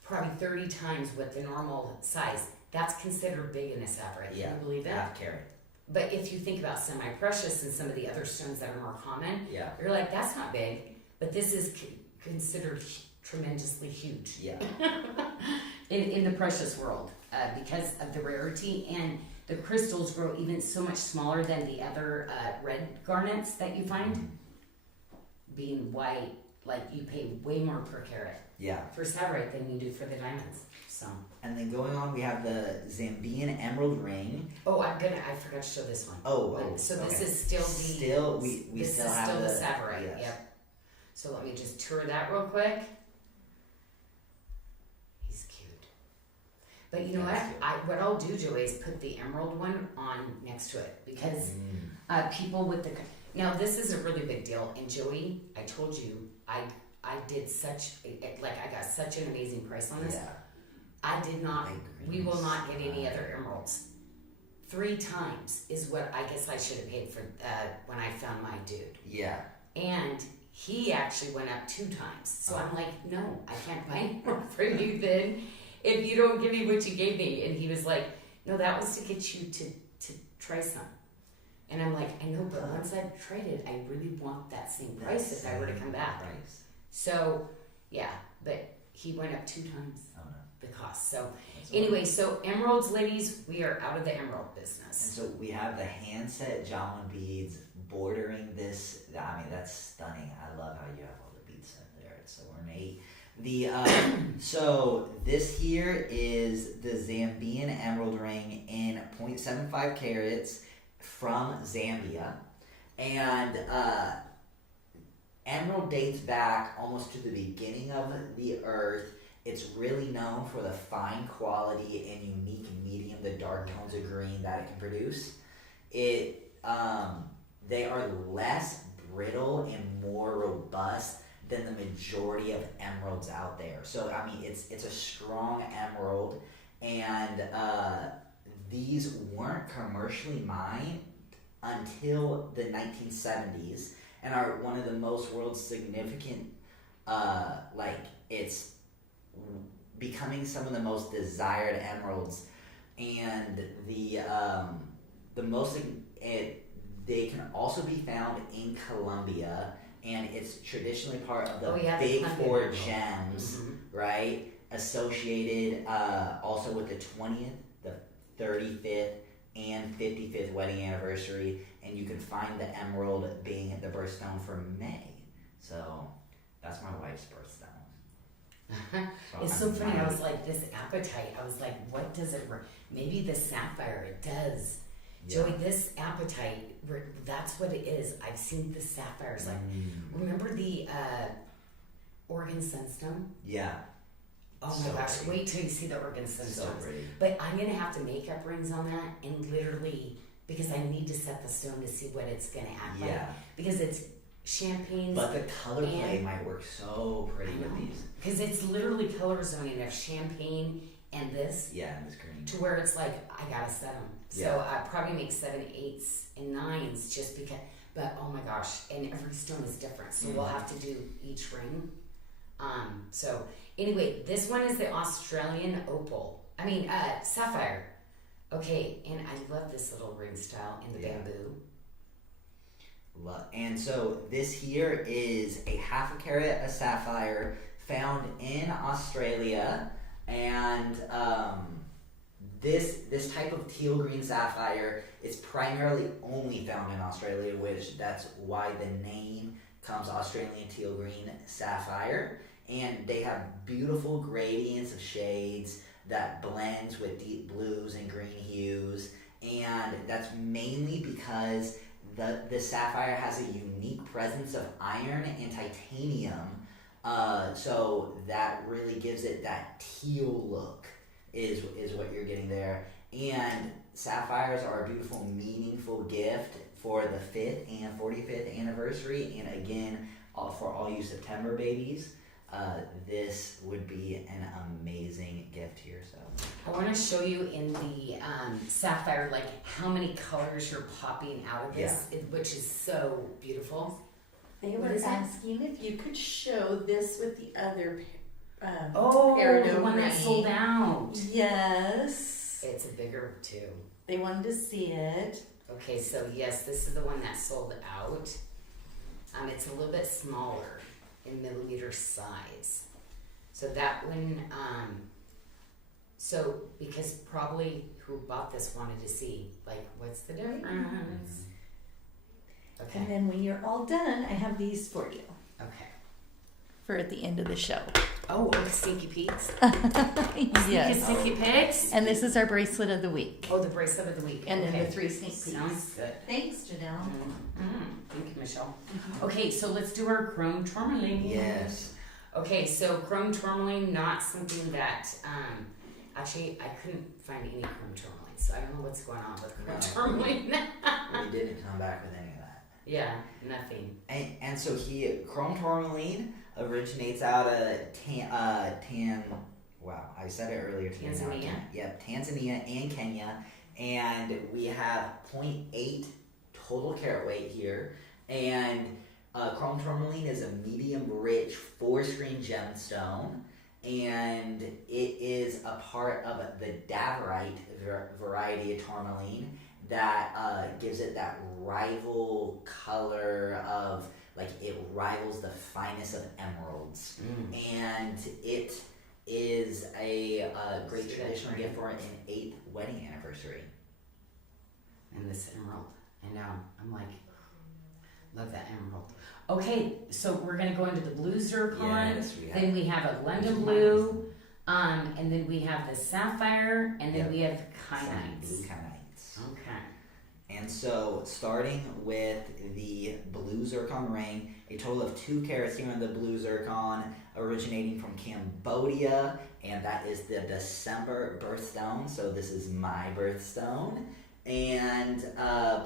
probably 30 times what the normal size. That's considered big in a Savorite. Can you believe that? Half carat. But if you think about semi-precious and some of the other stones that are more common, you're like, that's not big. But this is considered tremendously huge. Yeah. in the precious world, because of the rarity, and the crystals grow even so much smaller than the other red garnets that you find. Being white, like you pay way more per carat for Savorite than you do for the diamonds. So. And then going on, we have the Zambian emerald ring. Oh, I forgot to show this one. So this is still we still have the Savorite. Yes. Yep. So let me just tour that real quick. He's cute. But you know what I'll do, Joey, is put the emerald one on next to it, because people with the now this is a really big deal. And Joey, I told you I did I got such an amazing price on this. Yeah. I did not. We will not get any other emeralds. 3 times is what I guess I should have paid for when I found my dude. Yeah. And he actually went up 2 times. So I'm like, no, I can't buy more from you then if you don't give me what you gave me. And he was like, no, that was to get you to try some. And I'm like, I know, but once I've tried it, I really want that same price if I were to come back. Price. So, yeah, but he went up 2 times the cost. So, anyway, so emeralds, ladies, we are out of the emerald business. And so we have the hand set Janyl beads bordering this. I mean, that's stunning. I love how you have all the beads in there. It's so ornate. So this here is the Zambian emerald ring in 0.75 carats from Zambia, and emerald dates back almost to the beginning of the earth. It's really known for the fine quality and unique medium, the dark tones of green that it can produce. They are less brittle and more robust than the majority of emeralds out there. So I mean, it's a strong emerald, and these weren't commercially mined until the 1970s, and are one of the most world significant. It's becoming some of the most desired emeralds, and they can also be found in Colombia, and it's traditionally part of the big 4 gems, right? Associated also with the 20th, the 35th, and 55th wedding anniversary, and you can find the emerald being the birthstone for May. So that's my wife's birthstone. It's so funny. I was like, this apatite. I was like, what does it? Maybe the sapphire. It does. Yeah. Joey, this apatite. That's what it is. I've seen the sapphires. Like, remember the Oregon sunstone? Yeah. Oh my gosh! Pretty. Wait till you see the Oregon sunstone. So but I'm gonna have to make up rings on that, and literally because I need to set the stone to see what it's gonna act like. Because it's champagne. But the color play might work so pretty with these. Because it's literally color zoning of champagne and this. Yeah, and this green. To where it's like, I gotta set them. So I probably make 7, 8s, and 9s just because, but oh my gosh, and every stone is different. So we'll have to do each ring. So anyway, this one is the Australian opal. Sapphire. Okay, and I love this little ring style in the bamboo. And so this here is a 1/2 carat of sapphire found in Australia, and this type of teal green sapphire is primarily only found in Australia, which that's why the name comes Australian teal green sapphire, and they have beautiful gradients of shades that blends with deep blues and green hues, and that's mainly because the sapphire has a unique presence of iron and titanium, so that really gives it that teal look is what you're getting there. And sapphires are a beautiful, meaningful gift for the 5th and 45th anniversary, and again, for all you September babies, this would be an amazing gift to yourself. I want to show you in the sapphire, like how many colors you're popping out of this, which is so beautiful. They What were is that? asking if you could show this with the other Oh, peridot the one that ring. sold out. Yes. It's a bigger too. They wanted to see it. Okay, so yes, this is the one that sold out. It's a little bit smaller in millimeter size. So that one, so because probably who bought this wanted to see, like, what's the difference? And Okay, then when you're all done, I have these for you okay. for at the end of the show. Oh, stinky peaks. Yes. Stinky pigs. And this is our bracelet of the week. Oh, the bracelet of the week. And then Okay. the 3 sneak peeks. Sounds good. Thanks, Janyl. Thank you, Michelle. Okay, so let's do our chrome tourmaline. Yes. Okay, so chrome tourmaline, not something that, actually, I couldn't find any chrome tourmaline, so I don't know what's going on with chrome tourmaline. We didn't come back with any of that. Yeah, nothing. And so chrome tourmaline originates out of wow, I said it earlier today. Tanzania? Yep, Tanzania and Kenya. And we have 0.8 total carat weight here. And chrome tourmaline is a medium rich 4-screen gemstone. And it is a part of the Savorite variety of tourmaline that gives it that rival color of, like, it rivals the finest of emeralds. And it is a great traditional gift for an 8th wedding anniversary. And this emerald, I know, I'm like, love that emerald. Okay, so we're gonna go into the blue zircon, Yes, we have. then we have a London blue, and then we have the sapphire, and then Yep. we have Blue kyanites. kyanites. Okay. And so, starting with the blue zircon ring, a total of 2 carats here on the blue zircon, originating from Cambodia, and that is the December birthstone. So this is my birthstone. And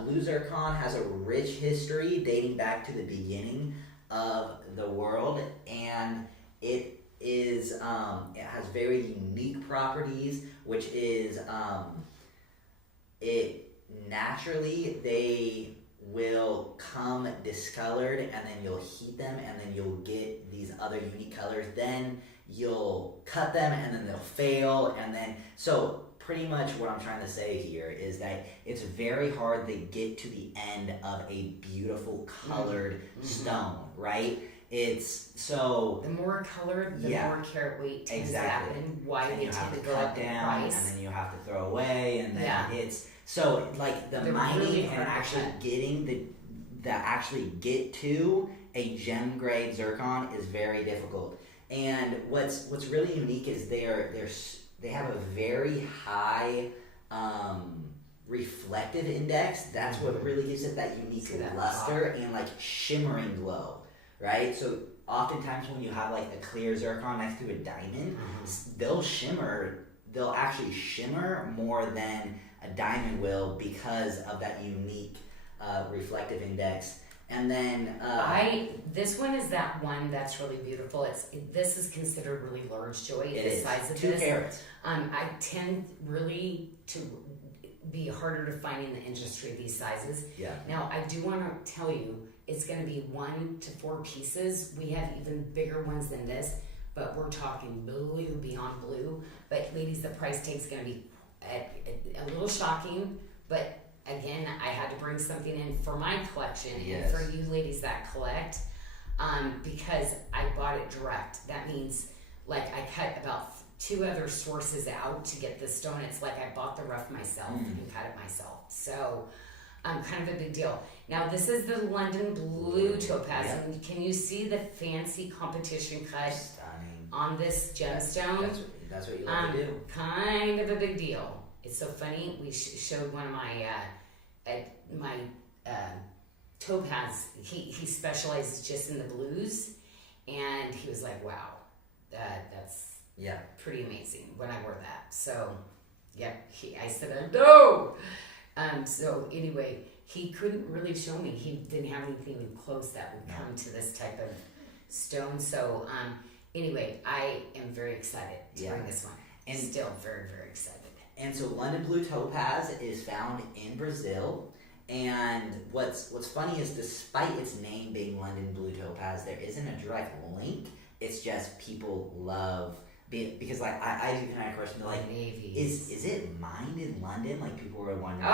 blue zircon has a rich history dating back to the beginning of the world, and it is it has very unique properties, which is it naturally they will come discolored, and then you'll heat them, and then you'll get these other unique colors. Then you'll cut them, and then they'll fail, and then so pretty much what I'm trying to say here is that it's very hard to get to the end of a beautiful colored stone, right? It's so The more colored, the more carat weight tends to exactly. happen. Why and they you tend have to to go cut up in down, price. and then you have to throw away, and then Yeah. it's so like the They're mining really and hard to actually cut. getting the actually get to a gem grade zircon is very difficult. And what's really unique is they have a very high reflective index. That's what really gives it that unique See that luster and like shimmering glow, right? So oftentimes when you have like a clear zircon next to a diamond, they'll actually shimmer more than a diamond will because of that unique reflective index. And then this one is that one that's really beautiful. This is considered really large joy. it The is size of 2 this. carats. I tend really to be harder to find in the industry these sizes. Yeah. Now I do want to tell you it's going to be 1 to 4 pieces. We have even bigger ones than this, but we're talking blue beyond blue. But ladies, the price tag's going to be a little shocking, but again, I had to bring something in for my collection Yes. and for you ladies that collect, because I bought it direct. That means, like, I cut about 2 other sources out to get the stone. It's like I bought the rough myself and cut it myself. So, kind of a big deal. Now this is the London blue topaz, Yep. and can you see the fancy competition cut Stunning. on this gemstone? That's what you love to do. Kind of a big deal. It's so funny. We showed one of my topaz. He specializes just in the blues, and he was like, "Wow, that's pretty amazing." When I wore that, so I said, "No." So anyway, he couldn't really show me. He didn't have anything even close that would come to this type of stone. So anyway, I am very excited to bring this one. And still very, very excited. And so London blue topaz is found in Brazil. And what's funny is despite its name being London blue topaz, there isn't a direct link. It's just people love because like I do kind of question like is it mined in London? Like people were wondering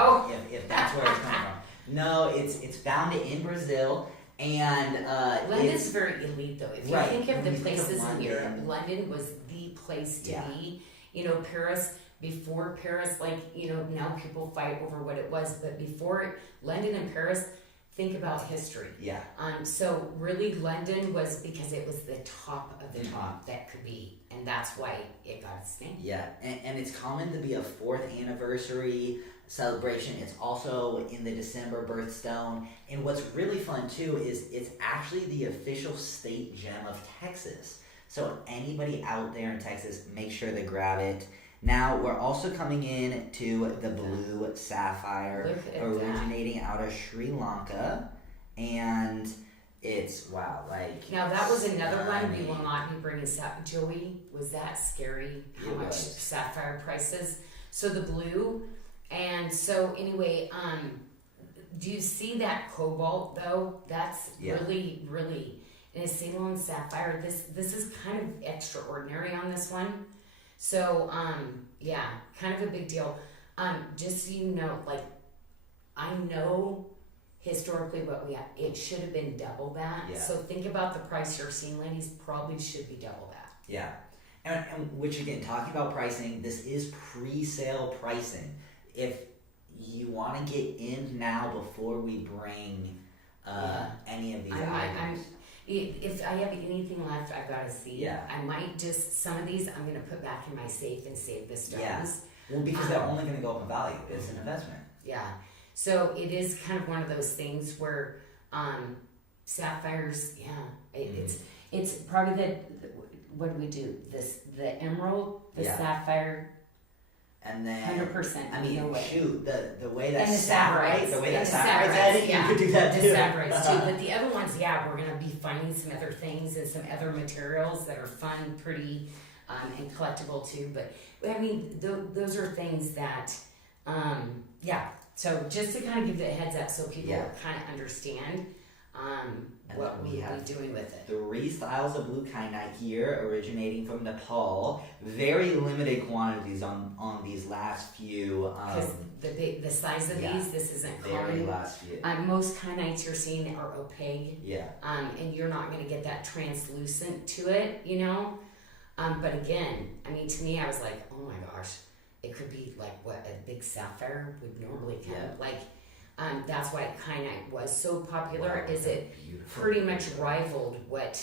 if that's where it's coming from. No, it's found in Brazil. And London's very elite though. If you think of the places in Europe, London was the place to be. You know, Paris. Before Paris, like, you know, now people fight over what it was, but before London and Paris, think about history. Yeah. So really London was because it was the top of the top that could be, and that's why it got its name. Yeah, and it's common to be a 4th anniversary celebration. It's also in the December birthstone. And what's really fun too is it's actually the official state gem of Texas. So anybody out there in Texas, make sure to grab it. Now, we're also coming in to the blue sapphire originating out of Sri Lanka. And it's, wow, like... Now, that was another one we will not be bringing Joey, was that scary? How much sapphire prices? So the blue, and so anyway, do you see that cobalt, though? That's really, really... And a Ceylon sapphire, this is kind of extraordinary on this one. So, kind of a big deal. Just so you know, like, I know historically what we have, it should have been double that. Yeah. So think about the price you're seeing, ladies, probably should be double that. Yeah. And which, again, talking about pricing, this is pre-sale pricing. If you want to get in now before we bring any of these items... If I have anything left, I've got to see. Yeah. I might just, some of these I'm going to put back in my safe and save the stones. Yeah. Well, because they're only going to go up in value. It's an investment. Yeah. So it is kind of one of those things where sapphires, it's probably what do we do? The emerald, the sapphire. And then 100%. I mean, no way. Shoot, the way that and the Savorite, you could do that too. The Savorites too, but the other ones, we're gonna be finding some other things and some other materials that are fun, pretty, and collectible too. But I mean, those are things that, So just to kind of give the heads up, so people kind of understand. What we will be doing with it. 3 styles of blue Kyanite here, originating from Nepal. Very limited quantities on these last few. Because the size of these, this isn't common. Very last few. Most Kyanites you're seeing are opaque. Yeah. And you're not going to get that translucent to it, you know. But again, I mean, to me, I was like, oh my gosh, it could be like what a big sapphire would normally kind of like. That's why Kyanite was so popular. Is it pretty much rivaled what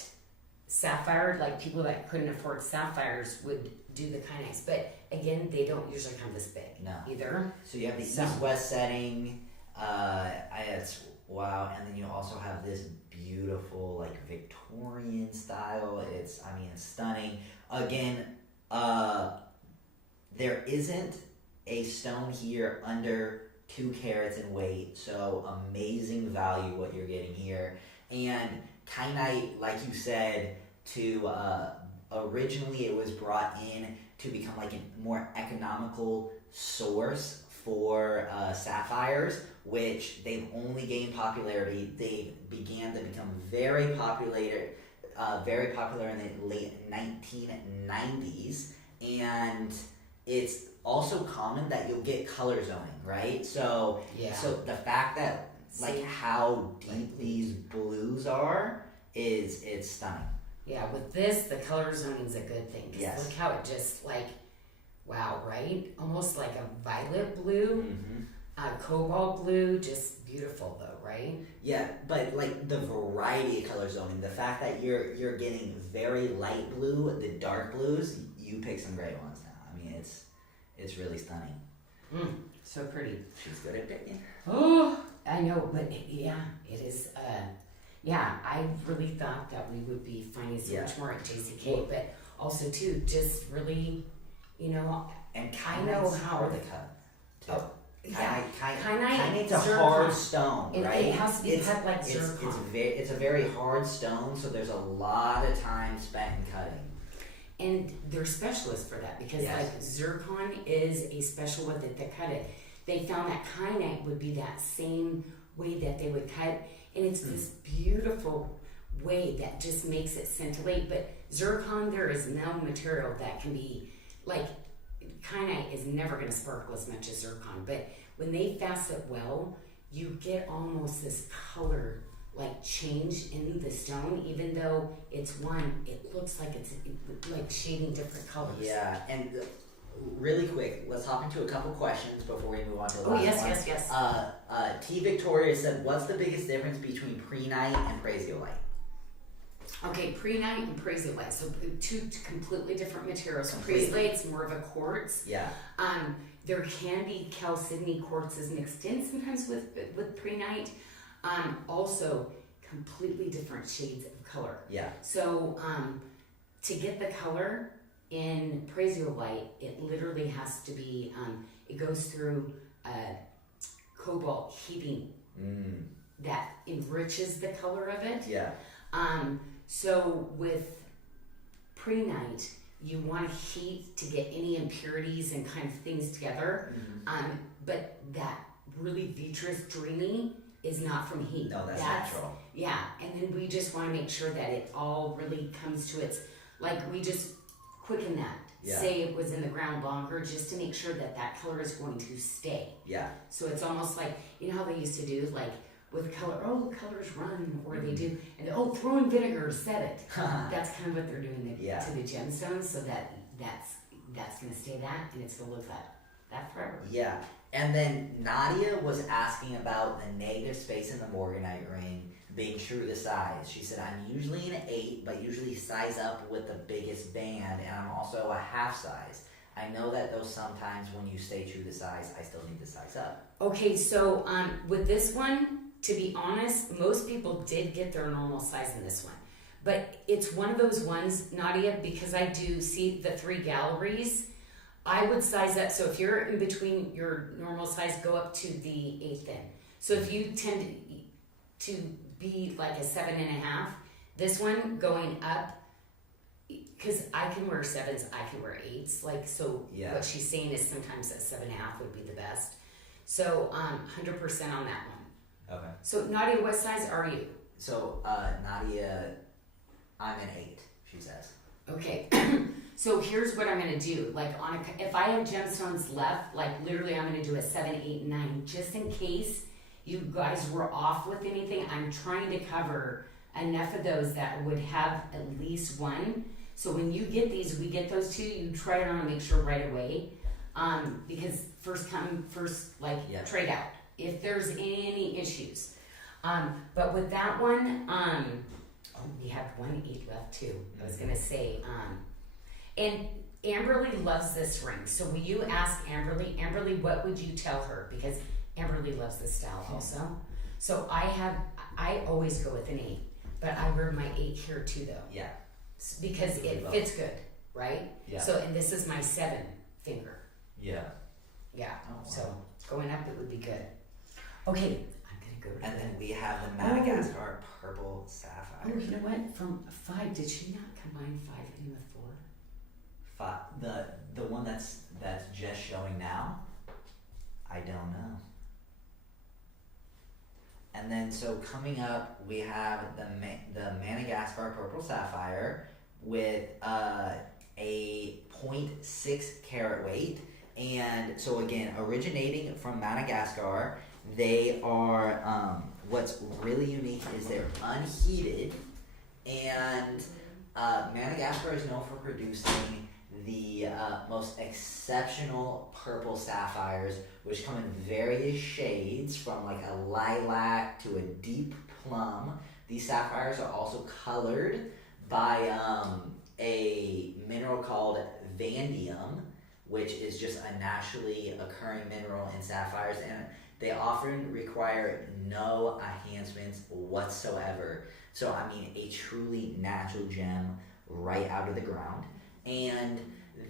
sapphire, like people that couldn't afford sapphires would do the Kyanites. But again, they don't usually come this big either. So you have the east-west setting. It's wow, and then you also have this beautiful like Victorian style. It's stunning. Again, there isn't a stone here under 2 carats in weight, so amazing value what you're getting here. And Kyanite, like you said, to originally it was brought in to become like a more economical source for sapphires, which they've only gained popularity. They began to become very popular in the late 1990s, and it's also common that you'll get color zoning, right? So the fact that like how deep these blues are it's stunning. Yeah, with this, the color zoning's a good thing. Yes. Look how it just like, wow, right? Almost like a violet blue, cobalt blue, just beautiful though, right? Yeah, but like the variety of color zoning, the fact that you're getting very light blue, the dark blues, you pick some great ones now. I mean, it's really stunning. So pretty. She's good at picking. Oh, I know, but yeah, it is. Yeah, I really thought that we would be finding so much more at JCK, but also too, just really, you know, And I know Kynite's how hard to cut. Too. Oh, yeah, Kynite's a zircon. hard stone, right? It has to be cut like zircon. It's a very hard stone, so there's a lot of time spent in cutting. And they're specialists for that because Yes. like zircon is a special way that they cut it. They found that kyanite would be that same way that they would cut, and it's this beautiful way that just makes it scintillate. But zircon, there is no material that can be like kyanite is never going to sparkle as much as zircon. But when they facet well, you get almost this color like change in the stone, even though it's one, it looks like it's like shading different colors. Yeah, and really quick, let's hop into a couple questions before we move on to the last one. Yes. T. Victoria said, what's the biggest difference between Prehnite and Presalite? Okay, Prehnite and Presalite, so two completely different materials. Completely. Presalite's more of a quartz. Yeah. There can be chalcedony quartzes mixed in sometimes with Prehnite. Also, completely different shades of color. Yeah. So, to get the color in Presalite, it literally has to be, it goes through cobalt heating that enriches the color of it. Yeah. So with Prehnite, you want to heat to get any impurities and kind of things together. But that really vitreous dreamy is not from heat. No, that's natural. Yeah, and then we just want to make sure that it all really comes to its, like we just quicken that. Yeah. Say it was in the ground longer just to make sure that that color is going to stay. Yeah. So it's almost like, you know how they used to do like with color, the colors run, or they do, and throw in vinegar to set it. That's kind of what they're doing to the gemstones, so that's going to stay that, and it's going to look that forever. Yeah. And then Nadia was asking about the negative space in the Morganite ring being true to size. She said, I'm usually an 8, but usually size up with the biggest band, and I'm also a half size. I know that though sometimes when you stay true to size, I still need to size up. Okay, so with this one, to be honest, most people did get their normal size in this one. But it's one of those ones, Nadia, because I do see the 3 galleries, I would size up. So if you're in between your normal size, go up to the 8th in. So if you tend to be like a 7.5, this one going up, because I can wear 7s, I can wear 8s. Like, so what she's saying is sometimes a 7.5 would be the best. So 100% on that one. Okay. So Nadia, what size are you? So Nadia, I'm an 8, she says. Okay. So here's what I'm gonna do. Like if I have gemstones left, like literally I'm gonna do a 7, 8, 9, just in case you guys were off with anything. I'm trying to cover enough of those that would have at least one. So when you get these, we get those two, you try it on and make sure right away. Because first come, first trade out. If there's any issues. But with that one, we have 1 8 left too. I was gonna say, and Amberly loves this ring. So will you ask Amberly? Amberly, what would you tell her? Because Amberly loves this style also. So I always go with an 8, but I wear my 8 here too though. Yeah. Because it fits good, right? Yeah. So, and this is my 7 finger. Yeah. Yeah. Oh, wow. So going up, it would be good. Okay, I'm gonna go to And then we have the Madagascar purple sapphire. Oh, you know what? From 5, did she not combine 5 in with 4? The one that's just showing now, I don't know. And then so coming up, we have the Madagascar purple sapphire with a 0.6 carat weight, and so again originating from Madagascar. They are what's really unique is they're unheated, and Madagascar is known for producing the most exceptional purple sapphires, which come in various shades from like a lilac to a deep plum. These sapphires are also colored by a mineral called vanadium, which is just a naturally occurring mineral in sapphires, and they often require no enhancements whatsoever. So I mean, a truly natural gem right out of the ground. And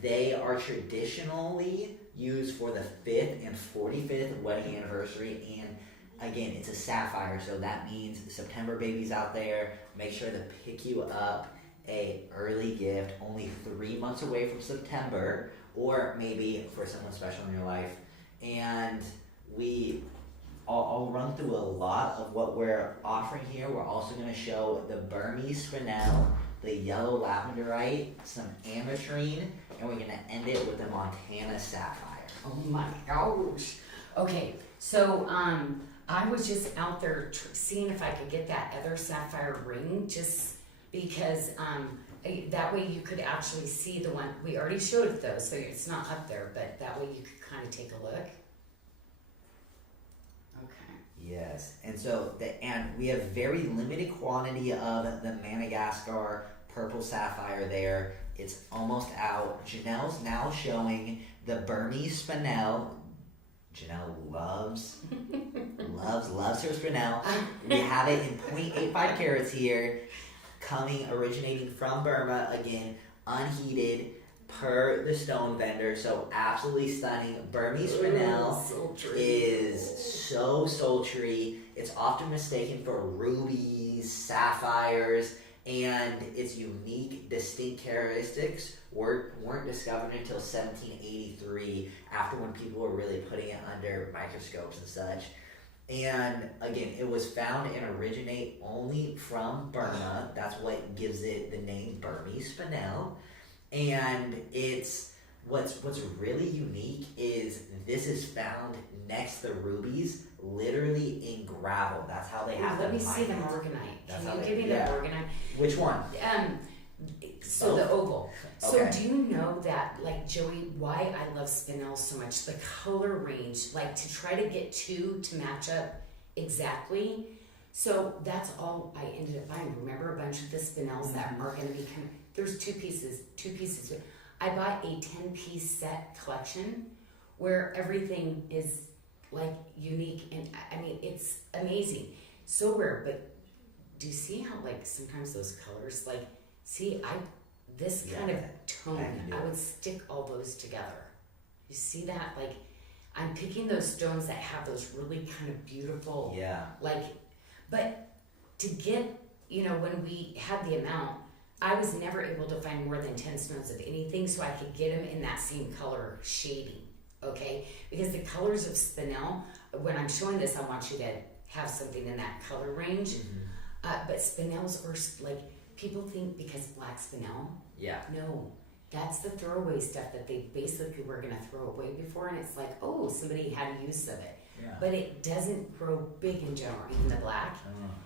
they are traditionally used for the 5th and 45th wedding anniversary. And again, it's a sapphire, so that means September babies out there, make sure to pick you up a early gift, only 3 months away from September, or maybe for someone special in your life. And I'll run through a lot of what we're offering here. We're also going to show the Burmese spinel, the yellow lavenderite, some ametrine, and we're going to end it with the Montana sapphire. Oh my gosh. Okay, so I was just out there seeing if I could get that other sapphire ring, just because that way you could actually see the one. We already showed it though, so it's not up there, but that way you could kind of take a look. Okay. Yes, and so we have very limited quantity of the Madagascar purple sapphire there. It's almost out. Janelle's now showing the Burmese spinel. Janyl loves her spinel. We have it in 0.85 carats here, originating from Burma, again, unheated per the stone vendor. So absolutely stunning. Burmese spinel is so sultry. It's often mistaken for rubies, sapphires, and its unique, distinct characteristics weren't discovered until 1783, after when people were really putting it under microscopes and such. And again, it was found and originate only from Burma. That's what gives it the name Burmese spinel. And it's what's really unique is this is found next to rubies, literally in gravel. That's how they have. Let me see the Morganite. Can you give me the Morganite? Which one? So the opal. Okay. So do you know that, like, Joey, why I love spinel so much? The color range, like to try to get two to match up exactly. So that's all I ended up buying. Remember a bunch of the spinels that are going to be kind of, there's two pieces. I bought a 10-piece set collection where everything is like unique, and I mean, it's amazing. So rare, but do you see how like sometimes those colors, like, this kind of tone, I would stick all those together. You see that? Like, I'm picking those stones that have those really kind of beautiful, like, but to get, when we had the amount, I was never able to find more than 10 stones of anything, so I could get them in that same color shading, okay? Because the colors of spinel, when I'm showing this, I want you to have something in that color range. But spinels are like, people think because black spinel, no, that's the throwaway stuff that they basically were going to throw away before, and it's like, oh, somebody had use of it. But it doesn't grow big in general, even the black.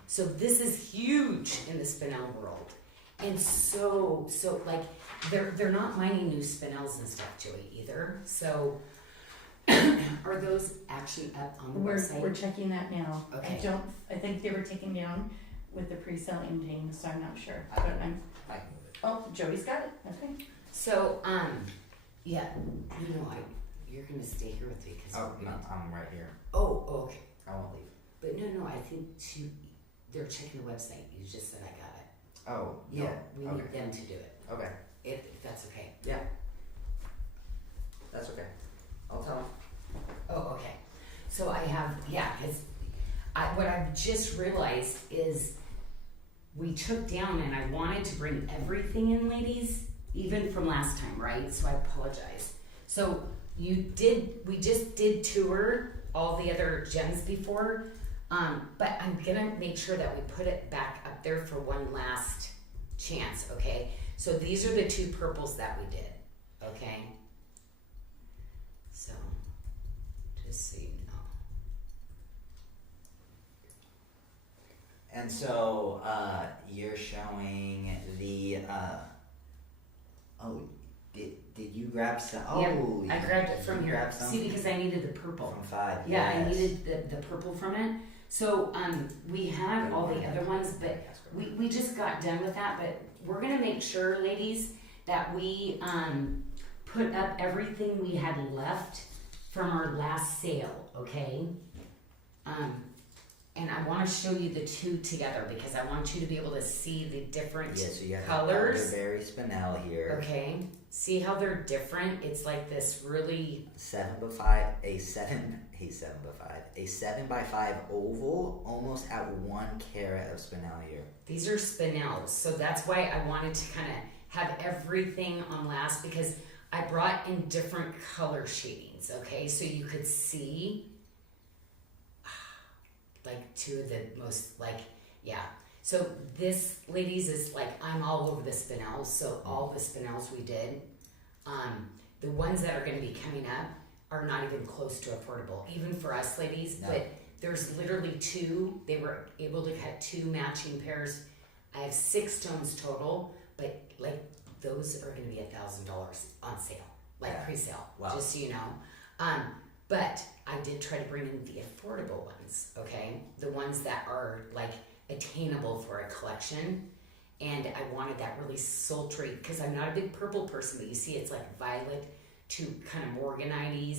So this is huge in the spinel world. And so like, they're not mining new spinels and stuff, Joey, either. So are those actually up on the website? We're checking that now. Okay. I think they were taken down with the pre-sale ending, so I'm not sure. But Joey's got it. Okay. So, you're gonna stay here with me because I'm right here. Oh, okay. I won't leave. But no, I think they're checking the website. You just said I got it. Oh, No, we need them to do it. Okay. If that's okay. Yeah. That's okay. I'll tell them. Oh, okay. So I have, because what I've just realized is we took down, and I wanted to bring everything in, ladies, even from last time, right? So I apologize. So we just did tour all the other gems before, but I'm gonna make sure that we put it back up there for one last chance, okay? So these are the two purples that we did, okay? So, just so you know. And so you're showing the Did you grab some? Yeah, Oh, I grabbed it from you here. grabbed some? See, because I needed the purple. From 5. Yeah, yes. I needed the purple from it. So we had all the other ones, but we just got done with that. But we're gonna make sure, ladies, that we put up everything we had left from our last sale, okay? And I want to show you the two together because I want you to be able to see the different so you have colors. The elderberry spinel here. Okay, see how they're different? It's like this really 7x5, a 7x5 oval, almost at 1 carat of spinel here. These are spinels, so that's why I wanted to kind of have everything on last because I brought in different color shadings, okay? So you could see like two of the most So this, ladies, is like, I'm all over the spinels, so all the spinels we did. The ones that are gonna be coming up are not even close to affordable, even for us ladies, No. but there's literally 2. They were able to cut 2 matching pairs. I have 6 stones total, but like those are gonna be $1,000 on sale, like pre-sale, just so you know. But I did try to bring in the affordable ones, okay? The ones that are like attainable for a collection. And I wanted that really sultry, because I'm not a big purple person, but you see it's like violet to kind of Morganite-y.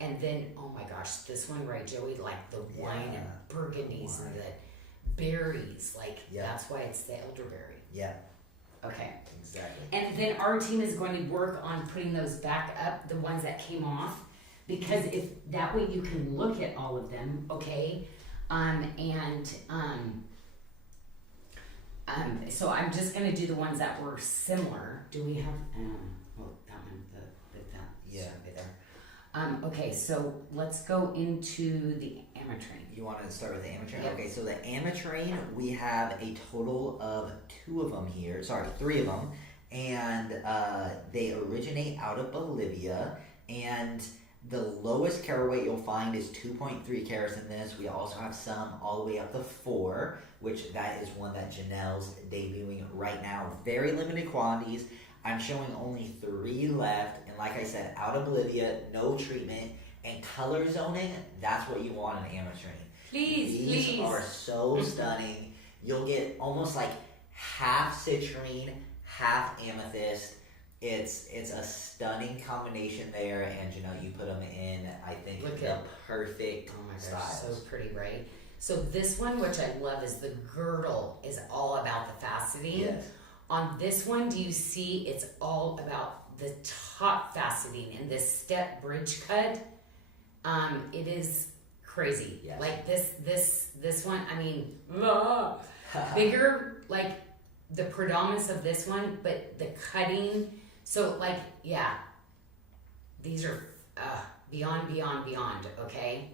And then, oh my gosh, this one, right, Joey? Like the wine and burgundies and the berries. Like, that's why it's the elderberry. Yeah. Okay. Exactly. And then our team is going to work on putting those back up, the ones that came off, because if that way you can look at all of them, okay? So I'm just gonna do the ones that were similar. Do we have? That one, right there. Okay, so let's go into the Ametrine. You want to start with the Ametrine? Yep. Okay, so the Ametrine, we have a total of 2 of them here. Sorry, 3 of them. And they originate out of Bolivia. And the lowest carat weight you'll find is 2.3 carats in this. We also have some all the way up to 4, which that is one that Janyl's debuting right now. Very limited quantities. I'm showing only 3 left. And like I said, out of Bolivia, no treatment. And color zoning, that's what you want in Ametrine. These are so stunning. You'll get almost like half citrine, half amethyst. It's a stunning combination there, and you put them in, I think, the perfect styles. So pretty, right? So this one, which I love, is the girdle is all about the faceting. Yes. On this one, do you see it's all about the top faceting and this step bridge cut? It is crazy. Yes. Like this one, I mean, bigger, like the predominance of this one, but the cutting. So like, these are beyond, okay?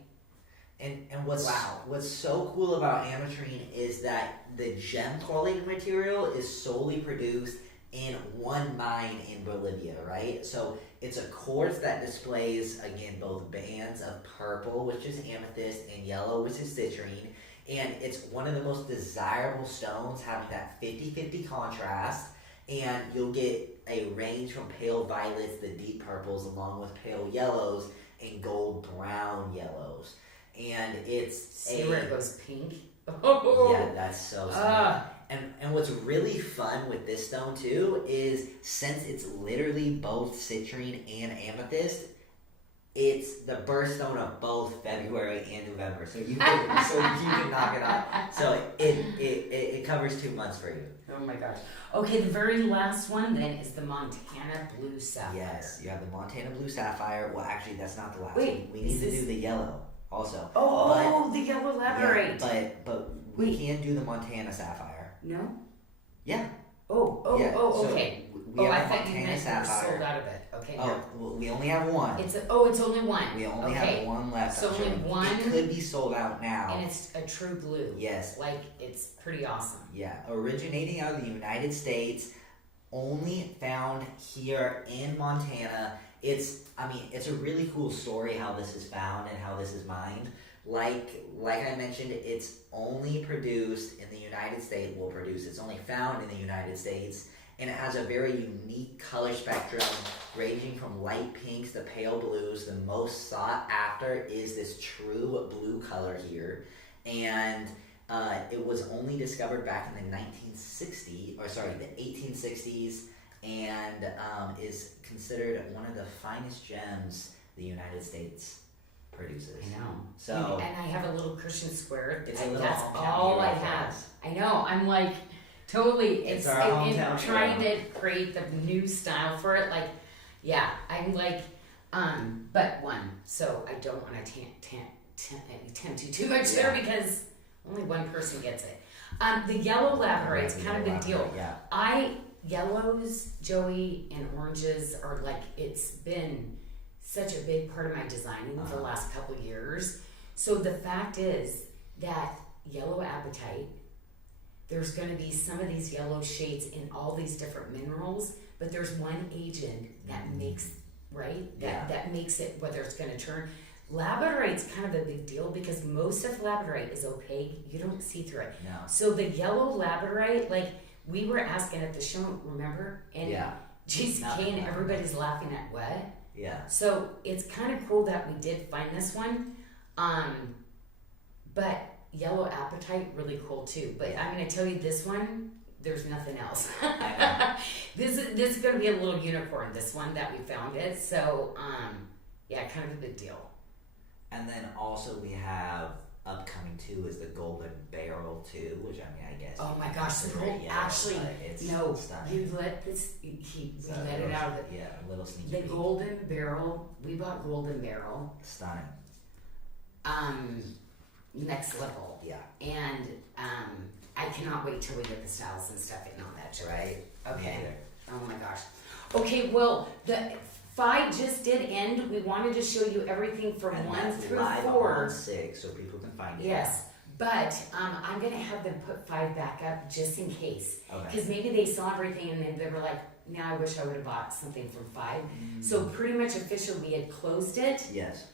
And what's so cool about Ametrine is that the gem quality material is solely produced in one mine in Bolivia, right? So it's a quartz that displays, again, both bands of purple, which is amethyst, and yellow, which is citrine. And it's one of the most desirable stones, having that 50-50 contrast. And you'll get a range from pale violets, the deep purples, along with pale yellows and gold brown yellows. And it's where it goes pink? Yeah, that's so stunning. And what's really fun with this stone too is, since it's literally both citrine and amethyst, it's the birthstone of both February and November. So you can knock it out. So it covers 2 months for you. Oh my gosh. Okay, the very last one then is the Montana Blue Sapphire. Yes, you have the Montana Blue Sapphire. Well, actually, that's not the last Wait, one. We need to do the yellow also. The yellow elaborate. Yeah, but we can do the Montana Sapphire. No? Yeah. Okay. We have I a thought you Montana meant you were Sapphire. sold out of it. Okay. Well, we only have one. It's only one. We only okay. have one left. So only one. It could be sold out now. And it's a true blue. Yes. Like, it's pretty awesome. Yeah. Originating out of the United States, only found here in Montana. It's a really cool story how this is found and how this is mined. Like I mentioned, it's only produced in the United States. It's only found in the United States. and it has a very unique color spectrum ranging from light pinks to pale blues. The most sought after is this true blue color here, and it was only discovered back in the 1860s, and is considered one of the finest gems the United States produces. I know. So, and I have a little cushion square. It's a little that's hometown all I hero for have. us. I know. I'm like totally. It's our hometown trying hero. to create the new style for it. Like, yeah, I'm like, but one. So I don't want to tempt you too much there because only one person gets it. The yellow labradorite's kind of a big deal. Yeah. Yellows, Joey, and oranges are like, it's been such a big part of my designing the last couple of years. So the fact is that yellow apatite, there's going to be some of these yellow shades in all these different minerals, but there's one agent that makes, that makes it, whether it's going to turn. Labradorite's kind of a big deal because most of labradorite is opaque. You don't see through it. No. So the yellow labradorite, like we were asking at the show, remember? And GCK and everybody's laughing at what? Yeah. So it's kind of cool that we did find this one. But yellow apatite, really cool too. But I'm going to tell you this one, there's nothing else. This is going to be a little unicorn, this one that we found it. So, yeah, kind of a big deal. And then also we have upcoming too is the golden barrel too, which I guess. Oh my gosh, the very gold, yellow, actually, but it's no, stunning. you let this, we let it out of it. Yeah, a little sneaky. The peek. golden barrel, we bought golden barrel. Stunning. Next level. Yeah. And I cannot wait till we get the styles and stuff in on that show. Right. Okay. Me either. Oh my gosh. Okay, well, the 5 just did end. We wanted to show you everything from And 1 that's through live 4. on 6, so people can find it. Yes, but I'm gonna have them put 5 back up just in case, Okay. because maybe they saw everything and then they were like, "Now I wish I would have bought something from 5." So pretty much officially, we had closed it Yes.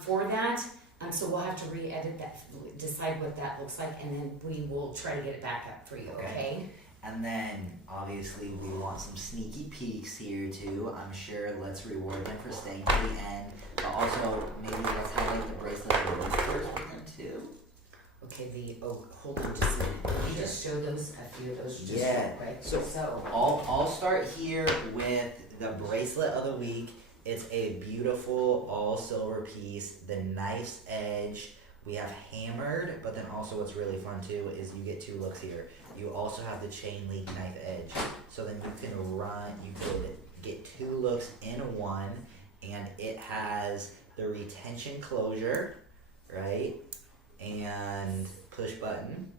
for that. So we'll have to re-edit that, decide what that looks like, and then we will try to get it back up for you. Okay. And then obviously we want some sneaky peeks here too. I'm sure let's reward them for staying to the end. But also maybe let's highlight the bracelet first with them too. Okay. Hold on just a minute. Can you just show those a few of those just real quick? So I'll start here with the bracelet of the week. It's a beautiful all silver piece. The knife's edge. We have hammered, but then also what's really fun too is you get 2 looks here. You also have the chain link knife edge. So then you could get 2 looks in one, and it has the retention closure, right? And push button.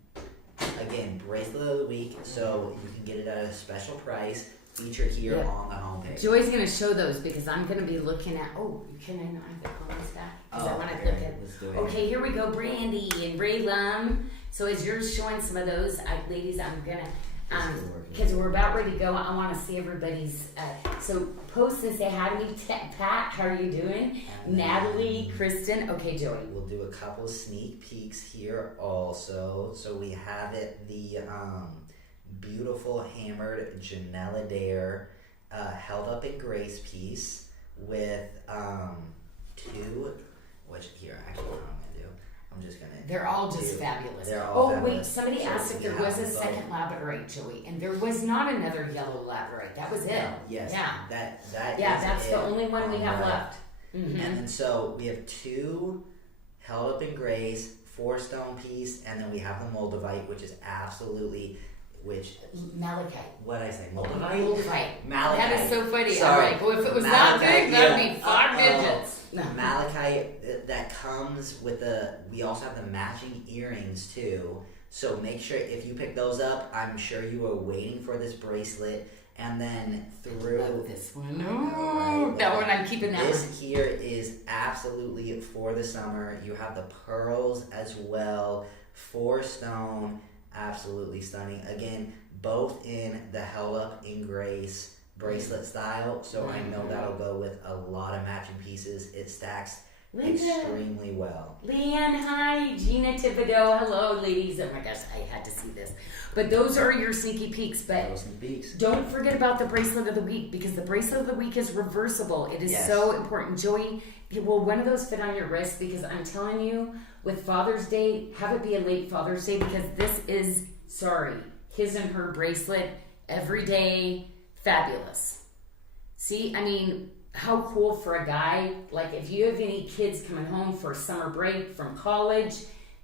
Again, bracelet of the week, so you can get it at a special price. Featured here on the homepage. Joy's gonna show those because I'm gonna be looking at. Oh, can I not have the comments back? Because I want to look at. Let's do it. Okay, here we go, Brandy and Raylam. So as you're showing some of those, ladies, I'm gonna because we're about ready to go. I want to see everybody's. So post and say hi to me, Pat. How are you doing? And Natalie, Kristen. Okay, Joey. We'll do a couple sneak peeks here also. So we have it the beautiful hammered Janyl Adair held up in grace piece with 2, which here actually what I'm gonna do. I'm just gonna. They're all just fabulous. They're all wait, fabulous. somebody So asked if we there have was a both. second labradorite, Joey, and there was not another yellow labradorite. That was it. No, yes. Yeah. That Yeah, is that's it the only one we have on left. And then so we have 2 held up in grace, 4 stone piece, and then we have the moldavite, which is absolutely Malachite. what did I say? Moldavite. Malachite. That is so funny. Sorry. I'm like, well, if it was that Malachite, big, that'd yeah. be 5 digits. No. Malachite that comes with we also have the matching earrings too. So make sure if you pick those up, I'm sure you were waiting for this bracelet. And then Love this one. Right, That one, I'm keeping that one. This here is absolutely for the summer. You have the pearls as well, 4 stone, absolutely stunning. Again, both in the held up in grace bracelet style, so I know that'll go with a lot of matching pieces. It stacks extremely well. Leanne, hi. Gina Thibodeau, hello, ladies. Oh my gosh, I had to see this. But those are your sneaky peeks. But don't forget about the bracelet of the week, because the bracelet of the week is reversible. It is so important. Joey, will one of those fit on your wrist? Because I'm telling you, with Father's Day, have it be a late Father's Day, because this is, his and her bracelet, every day, fabulous. See, I mean, how cool for a guy. Like, if you have any kids coming home for summer break from college,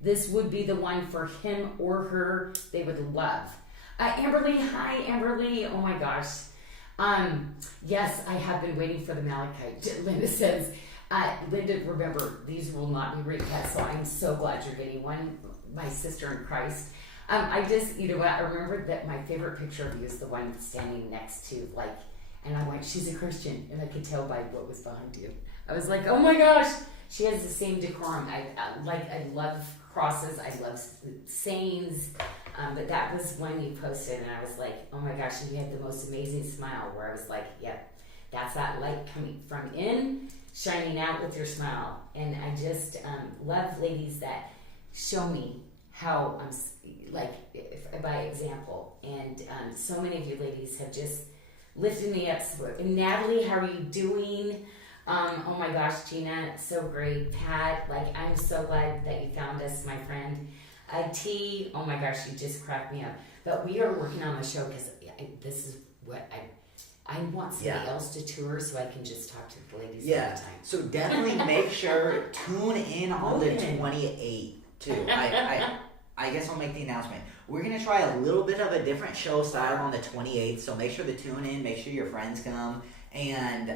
this would be the one for him or her. They would love. Amberly, hi, Amberly. Oh my gosh. Yes, I have been waiting for the malachite. Linda says, Linda, remember, these will not be recut, so I'm so glad you're getting one, my sister in Christ. I just, you know what, I remember that my favorite picture of you is the one standing next to, like, and I went, she's a Christian, and I could tell by what was behind you. I was like, oh my gosh, she has the same decorum. I love crosses, I love sayings, but that was one you posted, and I was like, oh my gosh, and you had the most amazing smile, where I was like, yep, that's that light coming from in, shining out with your smile. And I just love ladies that show me how by example. And so many of you ladies have just lifted me up. And Natalie, how are you doing? Oh my gosh, Gina, so great. Pat, like, I'm so glad that you found us, my friend. T, oh my gosh, you just cracked me up. But we are working on the show, because this is what I want somebody else to tour, so I can just talk to the ladies all the time. So definitely make sure, tune in on the 28th too. I guess I'll make the announcement. We're going to try a little bit of a different show style on the 28th, so make sure to tune in, make sure your friends come, and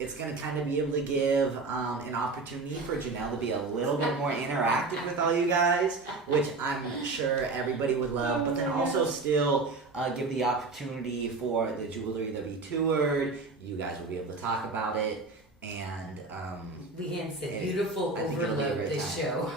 it's going to kind of be able to give an opportunity for Janyl to be a little bit more interactive with all you guys, which I'm sure everybody would love, but then also still give the opportunity for the jewelry to be toured. You guys will be able to talk about it, and Leanne said, beautiful overload this show.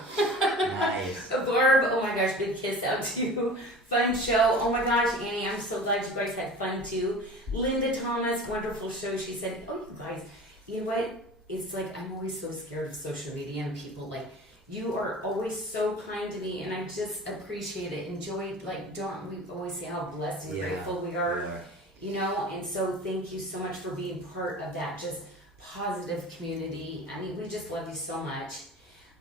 Nice. Barb, oh my gosh, big kiss out to you. Fun show. Oh my gosh, Annie, I'm so glad you guys had fun too. Linda Thomas, wonderful show. She said, oh, you guys, you know what? It's like, I'm always so scared of social media and people. Like, you are always so kind to me, and I just appreciate it. Enjoy, like, don't we always say how blessed and grateful we are, you know? And so thank you so much for being part of that just positive community. I mean, we just love you so much.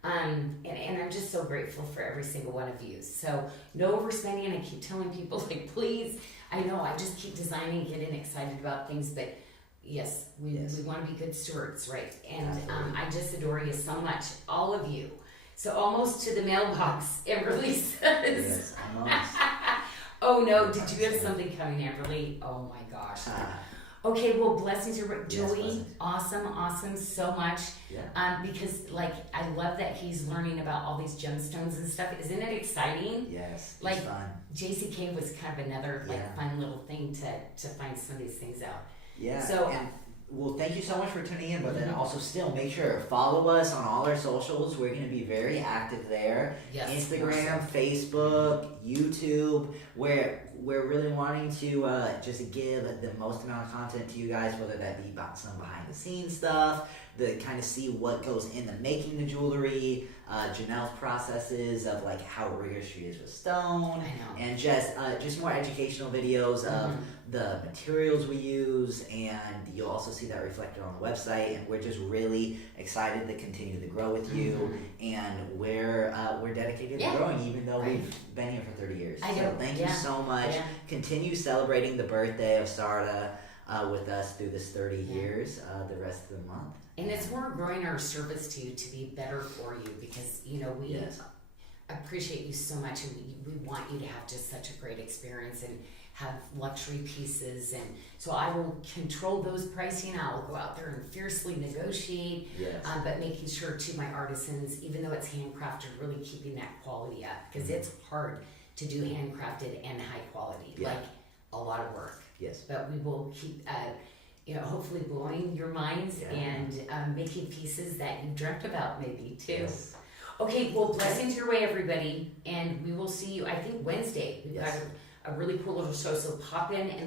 And I'm just so grateful for every single one of you. So no overspending, and I keep telling people, like, please, I know I just keep designing, getting excited about things, but yes, we want to be good stewards, right? And I just adore you so much, all of you. So almost to the mailbox, Amberly says. Yes, almost. Oh no, did you have something coming, Amberly? Oh my gosh. Okay, well, blessings to Joey. Awesome, so much. Yeah. Because, like, I love that he's learning about all these gemstones and stuff. Isn't it exciting? Yes, like, it's fun. JCK was kind of another fun little thing to find some of these things out. Yeah. So, well, thank you so much for tuning in, but then also still make sure follow us on all our socials. We're going to be very active there. Yes, Instagram, Facebook, YouTube, where we're really wanting to just give the most amount of content to you guys, whether that be about some behind the scenes stuff, to kind of see what goes into making the jewelry, Janyl's processes of like how rigorous she is with stone, and just more educational videos of the materials we use, and you'll also see that reflected on the website. And we're just really excited to continue to grow with you, and we're dedicated to growing, even though we've been here for 30 years. So thank you so much. Continue celebrating the birthday of SARDA with us through this 30 years, the rest of the month. And it's more growing our service to you to be better for you, because, you know, we appreciate you so much, and we want you to have just such a great experience and have luxury pieces. And so I will control those pricing. I'll go out there and fiercely negotiate, but making sure to my artisans, even though it's handcrafted, really keeping that quality up, because it's hard to do handcrafted and high quality, like a lot of work. Yes. But we will keep, you know, hopefully blowing your minds and making pieces that you dreamt about maybe too. Yes. Okay, well, blessings your way, everybody, and we will see you, I think, Wednesday. We've got a really cool little show, so pop in and